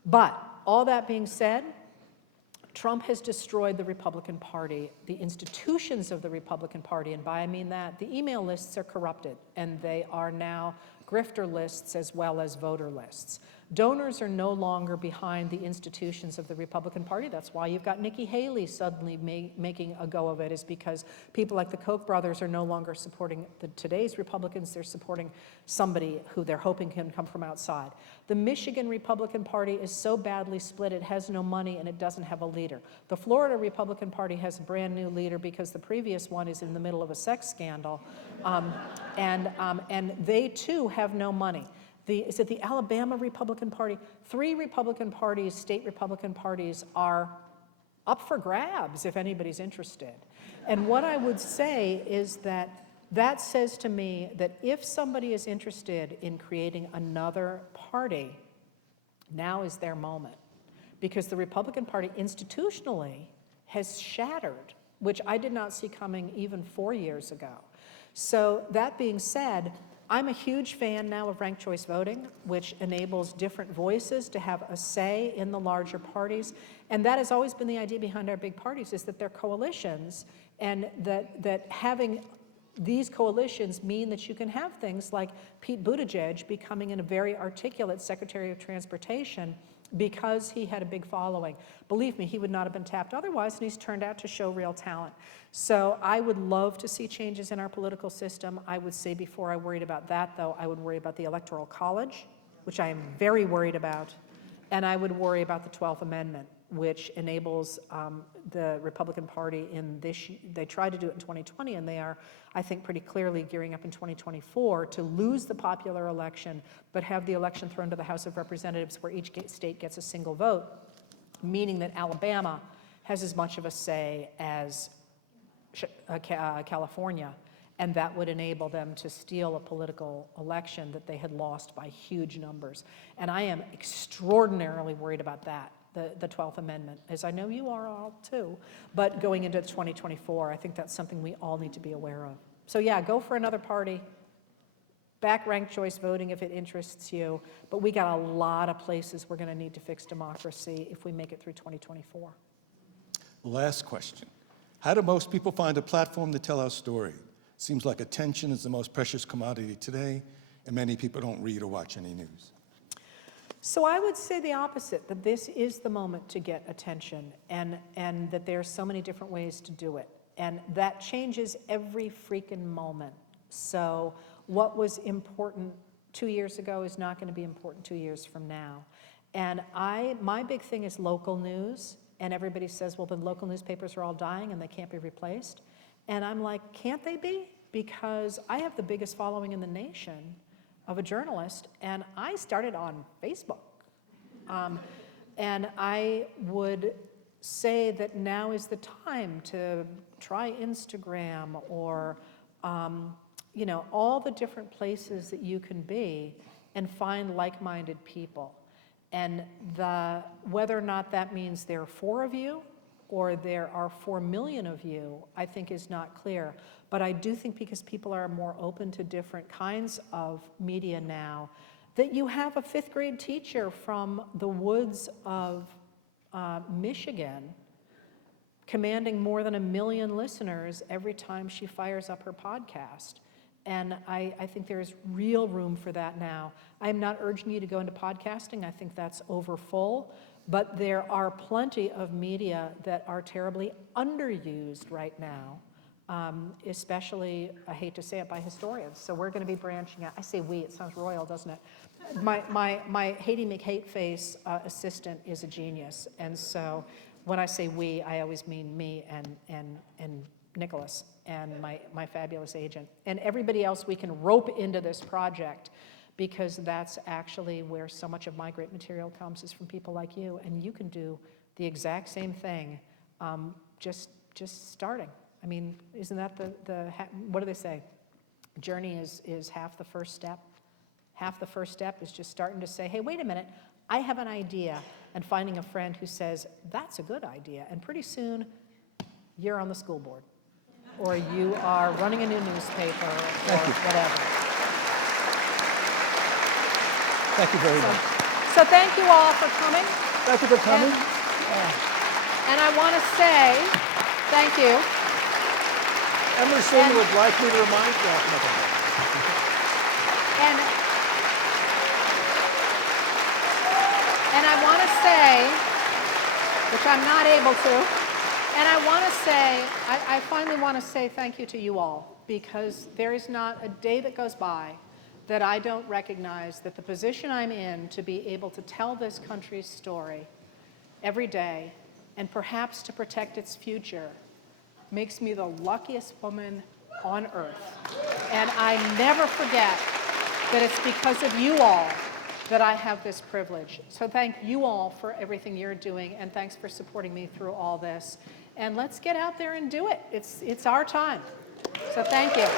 But all that being said, Trump has destroyed the Republican Party, the institutions of the Republican Party, and by I mean that, the email lists are corrupted, and they are now grifter lists as well as voter lists. Donors are no longer behind the institutions of the Republican Party. That's why you've got Nikki Haley suddenly making a go of it, is because people like the Koch brothers are no longer supporting today's Republicans. They're supporting somebody who they're hoping can come from outside. The Michigan Republican Party is so badly split, it has no money and it doesn't have a leader. The Florida Republican Party has a brand new leader because the previous one is in the middle of a sex scandal. And they too have no money. Is it the Alabama Republican Party? 3 Republican parties, state Republican parties, are up for grabs if anybody's interested. And what I would say is that says to me that if somebody is interested in creating another party, now is their moment. Because the Republican Party institutionally has shattered, which I did not see coming even 4 years ago. So that being said, I'm a huge fan now of ranked choice voting, which enables different voices to have a say in the larger parties. And that has always been the idea behind our big parties, is that they're coalitions, and that having these coalitions mean that you can have things like Pete Buttigieg becoming a very articulate Secretary of Transportation because he had a big following. Believe me, he would not have been tapped otherwise, and he's turned out to show real talent. So I would love to see changes in our political system. I would say before I worried about that, though, I would worry about the Electoral College, which I am very worried about, and I would worry about the 12th Amendment, which enables the Republican Party in this, they tried to do it in 2020, and they are, I think, pretty clearly gearing up in 2024 to lose the popular election, but have the election thrown to the House of Representatives where each state gets a single vote, meaning that Alabama has as much of a say as California, and that would enable them to steal a political election that they had lost by huge numbers. And I am extraordinarily worried about that. The 12th Amendment, as I know you are all too, but going into 2024, I think that's something we all need to be aware of. So yeah, go for another party, back ranked choice voting if it interests you, but we got a lot of places we're gonna need to fix democracy if we make it through 2024. Last question. How do most people find a platform to tell our story? Seems like attention is the most precious commodity today, and many people don't read or watch any news. So I would say the opposite, that this is the moment to get attention, and that there are so many different ways to do it. And that changes every freaking moment. So what was important 2 years ago is not gonna be important 2 years from now. And my big thing is local news, and everybody says, well, the local newspapers are all dying and they can't be replaced. And I'm like, can't they be? Because I have the biggest following in the nation of a journalist, and I started on Facebook. And I would say that now is the time to try Instagram or, you know, all the different places that you can be and find like-minded people. And whether or not that means there are 4 of you or there are 4 million of you, I think is not clear. But I do think because people are more open to different kinds of media now, that you have a 5th grade teacher from the woods of Michigan commanding more than 1 million listeners every time she fires up her podcast. And I think there's real room for that now. I'm not urging you to go into podcasting. I think that's overfull. But there are plenty of media that are terribly underused right now, especially, I hate to say it, by historians. So we're going to be branching out. I say we, it sounds royal, doesn't it? My Haiti McHateface assistant is a genius. And so when I say we, I always mean me and Nicholas and my fabulous agent. And everybody else we can rope into this project, because that's actually where so much of my great material comes, is from people like you. And you can do the exact same thing, just starting. I mean, isn't that what do they say? Journey is half the first step. Half the first step is just starting to say, hey, wait a minute, I have an idea, and finding a friend who says, that's a good idea. And pretty soon, you're on the school board, or you are running a new newspaper, or whatever. Thank you very much. So thank you all for coming. Thank you for coming. And I want to say thank you. Emerson would like me to remind you. And I want to say, which I'm not able to, and I want to say, I finally want to say thank you to you all, because there is not a day that goes by that I don't recognize that the position I'm in to be able to tell this country's story every day, and perhaps to protect its future, makes me the luckiest woman on earth. And I never forget that it's because of you all that I have this privilege. So thank you all for everything you're doing, and thanks for supporting me through all this. And let's get out there and do it. It's our time. So thank you.